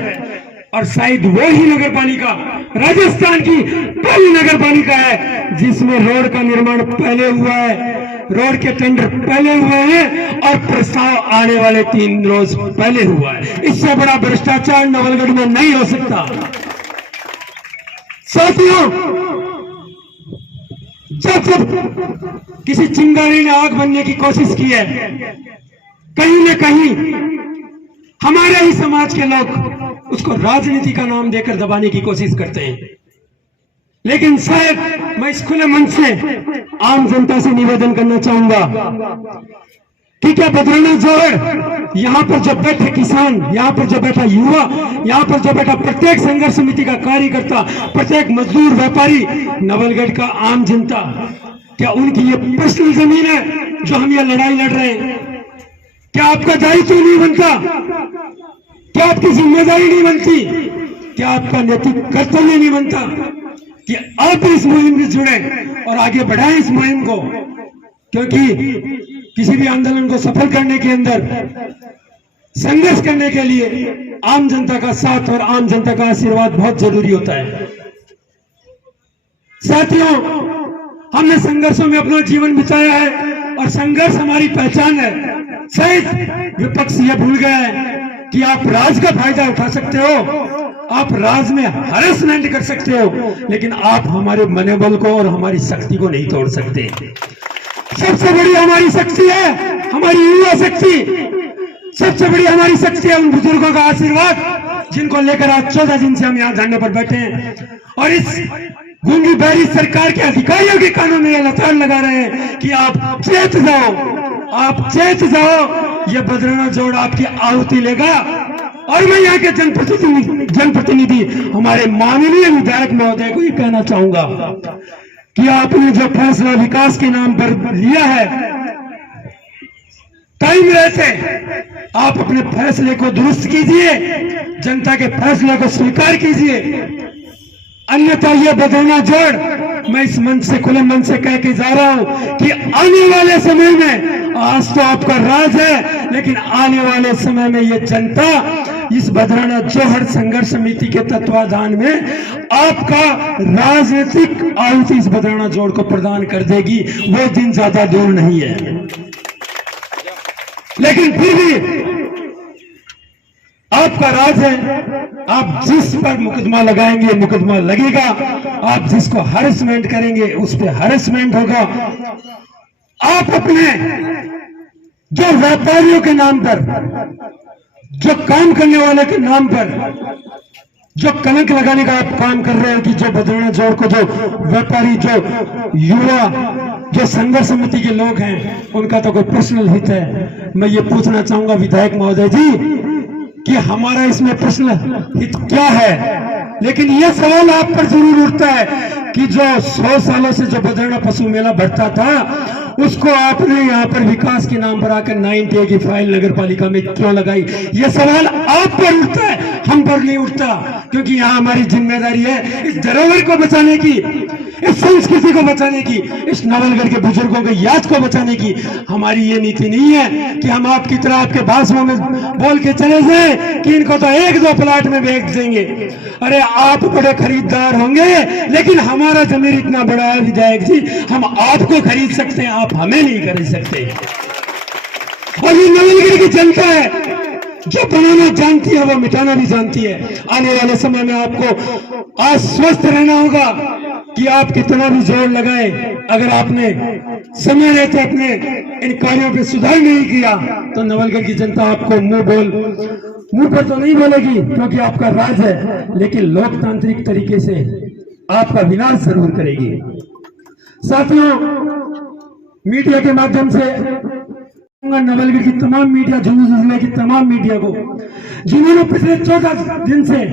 और शायद वो ही नगर पालिका राजस्थान की पहली नगर पालिका है जिसमें रोड का निर्माण पहले हुआ है, रोड के टेंडर पहले हुए हैं और प्रस्ताव आने वाले 3 रोज पहले हुआ है। इससे बड़ा भ्रष्टाचार नवलगढ़ में नहीं हो सकता। साथियों, जब किसी चिंगारी ने आग बनने की कोशिश की है, कहीं न कहीं हमारे ही समाज के लोग उसको राजनीति का नाम देकर दबाने की कोशिश करते हैं। लेकिन शायद मैं इस खुले मंच से आम जनता से निवेदन करना चाहूंगा कि क्या बदरना जोड़, यहाँ पर जो बैठे किसान, यहाँ पर जो बैठा युवा, यहाँ पर जो बैठा प्रत्येक संघर्ष समिति का कार्यकर्ता, प्रत्येक मजदूर, व्यापारी, नवलगढ़ का आम जनता, क्या उनकी ये पर्सनल जमीन है जो हम ये लड़ाई लड़ रहे हैं? क्या आपका दायित्व नहीं बनता? क्या आपकी जिम्मेदारी नहीं बनती? क्या आपका नैतिक कर्तव्य नहीं बनता कि आप इस मुहिम से जुड़े और आगे बढ़ाएं इस मुहिम को? क्योंकि किसी भी आंदोलन को सफल करने के अंदर, संघर्ष करने के लिए आम जनता का साथ और आम जनता का आशीर्वाद बहुत जरूरी होता है। साथियों, हमने संघर्षों में अपना जीवन बिताया है और संघर्ष हमारी पहचान है। शायद विपक्ष यह भूल गया है कि आप राज का फायदा उठा सकते हो, आप राज में हरेसमेंट कर सकते हो, लेकिन आप हमारे मनोबल को और हमारी शक्ति को नहीं तोड़ सकते। सबसे बड़ी हमारी शक्ति है हमारी युवा शक्ति, सबसे बड़ी हमारी शक्ति है उन बुजुर्गों का आशीर्वाद जिनको लेकर आज 14 दिन से हम यहाँ धरने पर बैठे हैं। और इस गूंगी बहरी सरकार के अधिकारियों के कानों में यह लताड़ लगा रहे हैं कि आप चेत जाओ, आप चेत जाओ, ये बदरना जोड़ आपकी आहुति लेगा। और मैं यहाँ के जनप्रतिनिधि हमारे माननीय विधायक महोदय को ये कहना चाहूंगा कि आपने जो फैसला विकास के नाम पर लिया है, टाइम रहते आप अपने फैसले को दुरुस्त कीजिए, जनता के फैसले को स्वीकार कीजिए, अन्यथा यह बदलना जोड़, मैं इस मंच से, खुले मंच से कह के जा रहा हूं कि आने वाले समय में, आज तो आपका राज है, लेकिन आने वाले समय में यह जनता इस बदराना जोहड़ संघर्ष समिति के तत्वाधान में आपका राजनीतिक आहुति इस बदराना जोड़ को प्रदान कर देगी। वो दिन ज्यादा दूर नहीं है, लेकिन फिर भी आपका राज है। आप जिस पर मुकदमा लगाएंगे मुकदमा लगेगा, आप जिसको हरेसमेंट करेंगे उस पर हरेसमेंट होगा। आप अपने जो व्यापारियों के नाम पर, जो काम करने वाले के नाम पर जो कलंक लगाने का आप काम कर रहे हैं कि जो बदरौना जोड़ को जो व्यापारी, जो युवा, जो संघर्ष समिति के लोग हैं, उनका तो कोई पर्सनल हित है। मैं ये पूछना चाहूंगा विधायक महोदय जी कि हमारा इसमें पर्सनल हित क्या है। लेकिन ये सवाल आप पर जरूर उठता है कि जो 100 सालों से जो बदरौना पशु मेला बढ़ता था उसको आपने यहाँ पर विकास के नाम पर आकर 9A की फाइल नगर पालिका में क्यों लगाई। ये सवाल आप पर उठता है, हम पर नहीं उठता, क्योंकि यहाँ हमारी जिम्मेदारी है इस धरोहर को बचाने की, इस संस्कृति को बचाने की, इस नवलगढ़ के बुजुर्गों के याद को बचाने की। हमारी ये नीति नहीं है कि हम आपकी तरह आपके भाषणों में बोल के चले जाए कि इनको तो 1-2 प्लाट में बेच देंगे। अरे आप बड़े खरीदार होंगे, लेकिन हमारा जमीन इतना बड़ा है विधायक जी, हम आपको खरीद सकते हैं, आप हमें नहीं खरीद सकते। और ये नवलगढ़ की जनता है जो बनाना जानती है वो मिटाना भी जानती है। आने वाले समय में आपको आश्वस्त रहना होगा कि आप कितना भी जोर लगाए, अगर आपने समय रहते अपने इन कार्यों पे सुधार नहीं किया तो नवलगढ़ की जनता आपको मुंह पर तो नहीं बोलेगी क्योंकि आपका राज है, लेकिन लोकतांत्रिक तरीके से आपका विनाश जरूर करेगी। साथियों, मीडिया के माध्यम से नवलगढ़ की तमाम मीडिया, झुंझुनू जिले की तमाम मीडिया को जिन्होंने पिछले 14 दिन से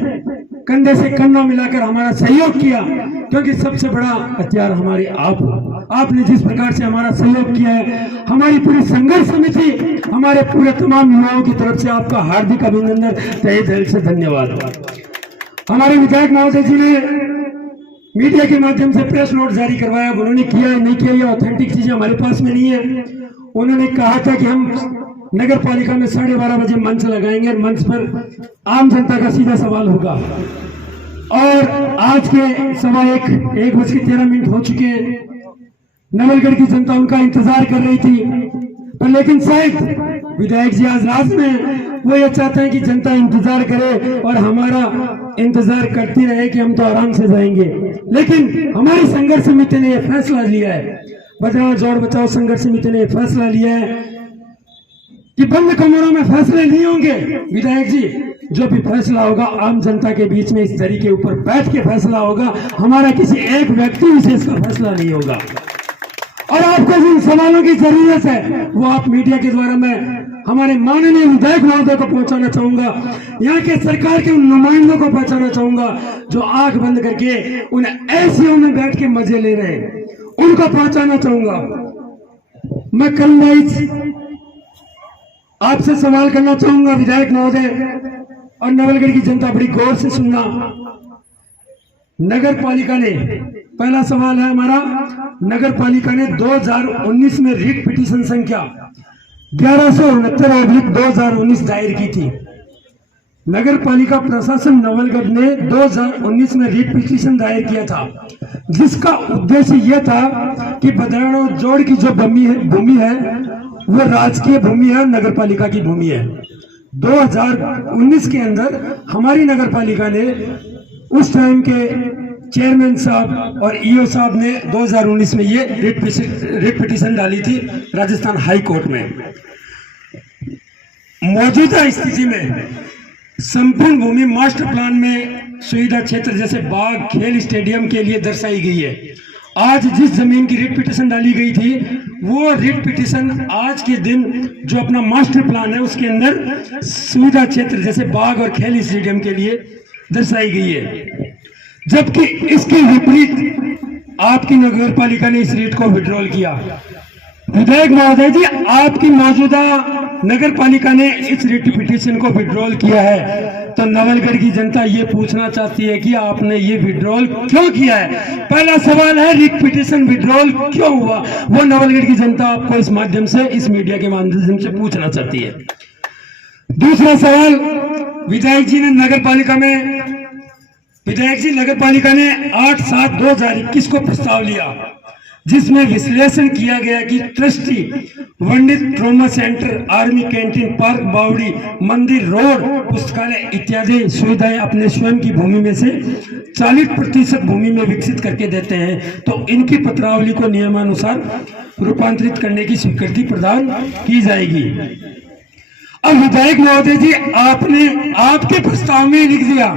कंधे से कंधा मिलाकर हमारा सहयोग किया, क्योंकि सबसे बड़ा हथियार हमारे आपने जिस प्रकार से हमारा सहयोग किया है, हमारी पूरी संघर्ष समिति, हमारे पूरे तमाम युवाओं की तरफ से आपका हार्दिक अभिनंदन, तहे दिल से धन्यवाद। हमारे विधायक महोदय जी ने मीडिया के माध्यम से प्रेस नोट जारी करवाया, उन्होंने किया है नहीं किया, ये ऑथेंटिक चीजें हमारे पास में नहीं है। उन्होंने कहा था कि हम नगर पालिका में 12:30 बजे मंच लगाएंगे, मंच पर आम जनता का सीधा सवाल होगा। और आज के 1:13 हो चुके हैं। नवलगढ़ की जनता उनका इंतजार कर रही थी, पर लेकिन शायद विधायक जी आज राज में वो ये चाहते हैं कि जनता इंतजार करे और हमारा इंतजार करती रहे कि हम तो आराम से जाएंगे। लेकिन हमारी संघर्ष समिति ने यह फैसला लिया है, बदरौना जोड़ बचाओ संघर्ष समिति ने फैसला लिया है कि बंद कमरों में फैसले नहीं होंगे। विधायक जी, जो भी फैसला होगा आम जनता के बीच में इस तरीके ऊपर बैठ के फैसला होगा, हमारा किसी एक व्यक्ति विशेष का फैसला नहीं होगा। और आपको जिन सवालों की जरूरत है वो आप मीडिया के द्वारा मैं हमारे माननीय विधायक महोदय को पहुंचाना चाहूंगा, यहाँ के सरकार के उन नुमाइंदों को पहुंचाना चाहूंगा जो आंख बंद करके उन ऐसियों में बैठ के मजे ले रहे हैं, उनको पहुंचाना चाहूंगा। मैं कल आपसे सवाल करना चाहूंगा विधायक महोदय और नवलगढ़ की जनता, बड़ी गौर से सुनना। नगर पालिका ने, पहला सवाल है हमारा, नगर पालिका ने 2019 में रिट पिटीशन संख्या 1169/2019 दायर की थी। नगर पालिका प्रशासन नवलगढ़ ने 2019 में रिट पिटीशन दायर किया था, जिसका उद्देश्य यह था कि बदरौना जोड़ की जो भूमि है वो राजकीय भूमि है, नगर पालिका की भूमि है। 2019 के अंदर हमारी नगर पालिका ने उस टाइम के चेयरमैन साहब और ईओ साहब ने 2019 में ये रिट पिटीशन डाली थी राजस्थान हाई कोर्ट में। मौजूदा स्थिति में संपूर्ण भूमि मास्टर प्लान में सुविधा क्षेत्र जैसे बाग, खेल स्टेडियम के लिए दर्शाई गई है। आज जिस जमीन की रिट पिटीशन डाली गई थी वो रिट पिटीशन आज के दिन जो अपना मास्टर प्लान है उसके अंदर सुविधा क्षेत्र जैसे बाग और खेल स्टेडियम के लिए दर्शाई गई है, जबकि इसके विपरीत आपकी नगर पालिका ने इस रिट को विड्रॉल किया। विधायक महोदय जी, आपकी मौजूदा नगर पालिका ने इस रिट पिटीशन को विड्रॉल किया है, तो नवलगढ़ की जनता ये पूछना चाहती है कि आपने ये विड्रॉल क्यों किया है। पहला सवाल है, रिट पिटीशन विड्रॉल क्यों हुआ, वो नवलगढ़ की जनता आपको इस माध्यम से, इस मीडिया के माध्यम से पूछना चाहती है। दूसरा सवाल, विधायक जी नगर पालिका ने 8/7/2021 को प्रस्ताव लिया, जिसमें विश्लेषण किया गया कि trustee Pandit trauma center, army canteen, park, बावड़ी, मंदिर, रोड, पुस्तकालय इत्यादि सुविधाएं अपने स्वयं की भूमि में से 40% भूमि में विकसित करके देते हैं, तो इनकी पत्रावली को नियमानुसार रूपांतरित करने की स्वीकृति प्रदान की जाएगी। अब विधायक महोदय जी, आपने आपके प्रस्ताव में लिख दिया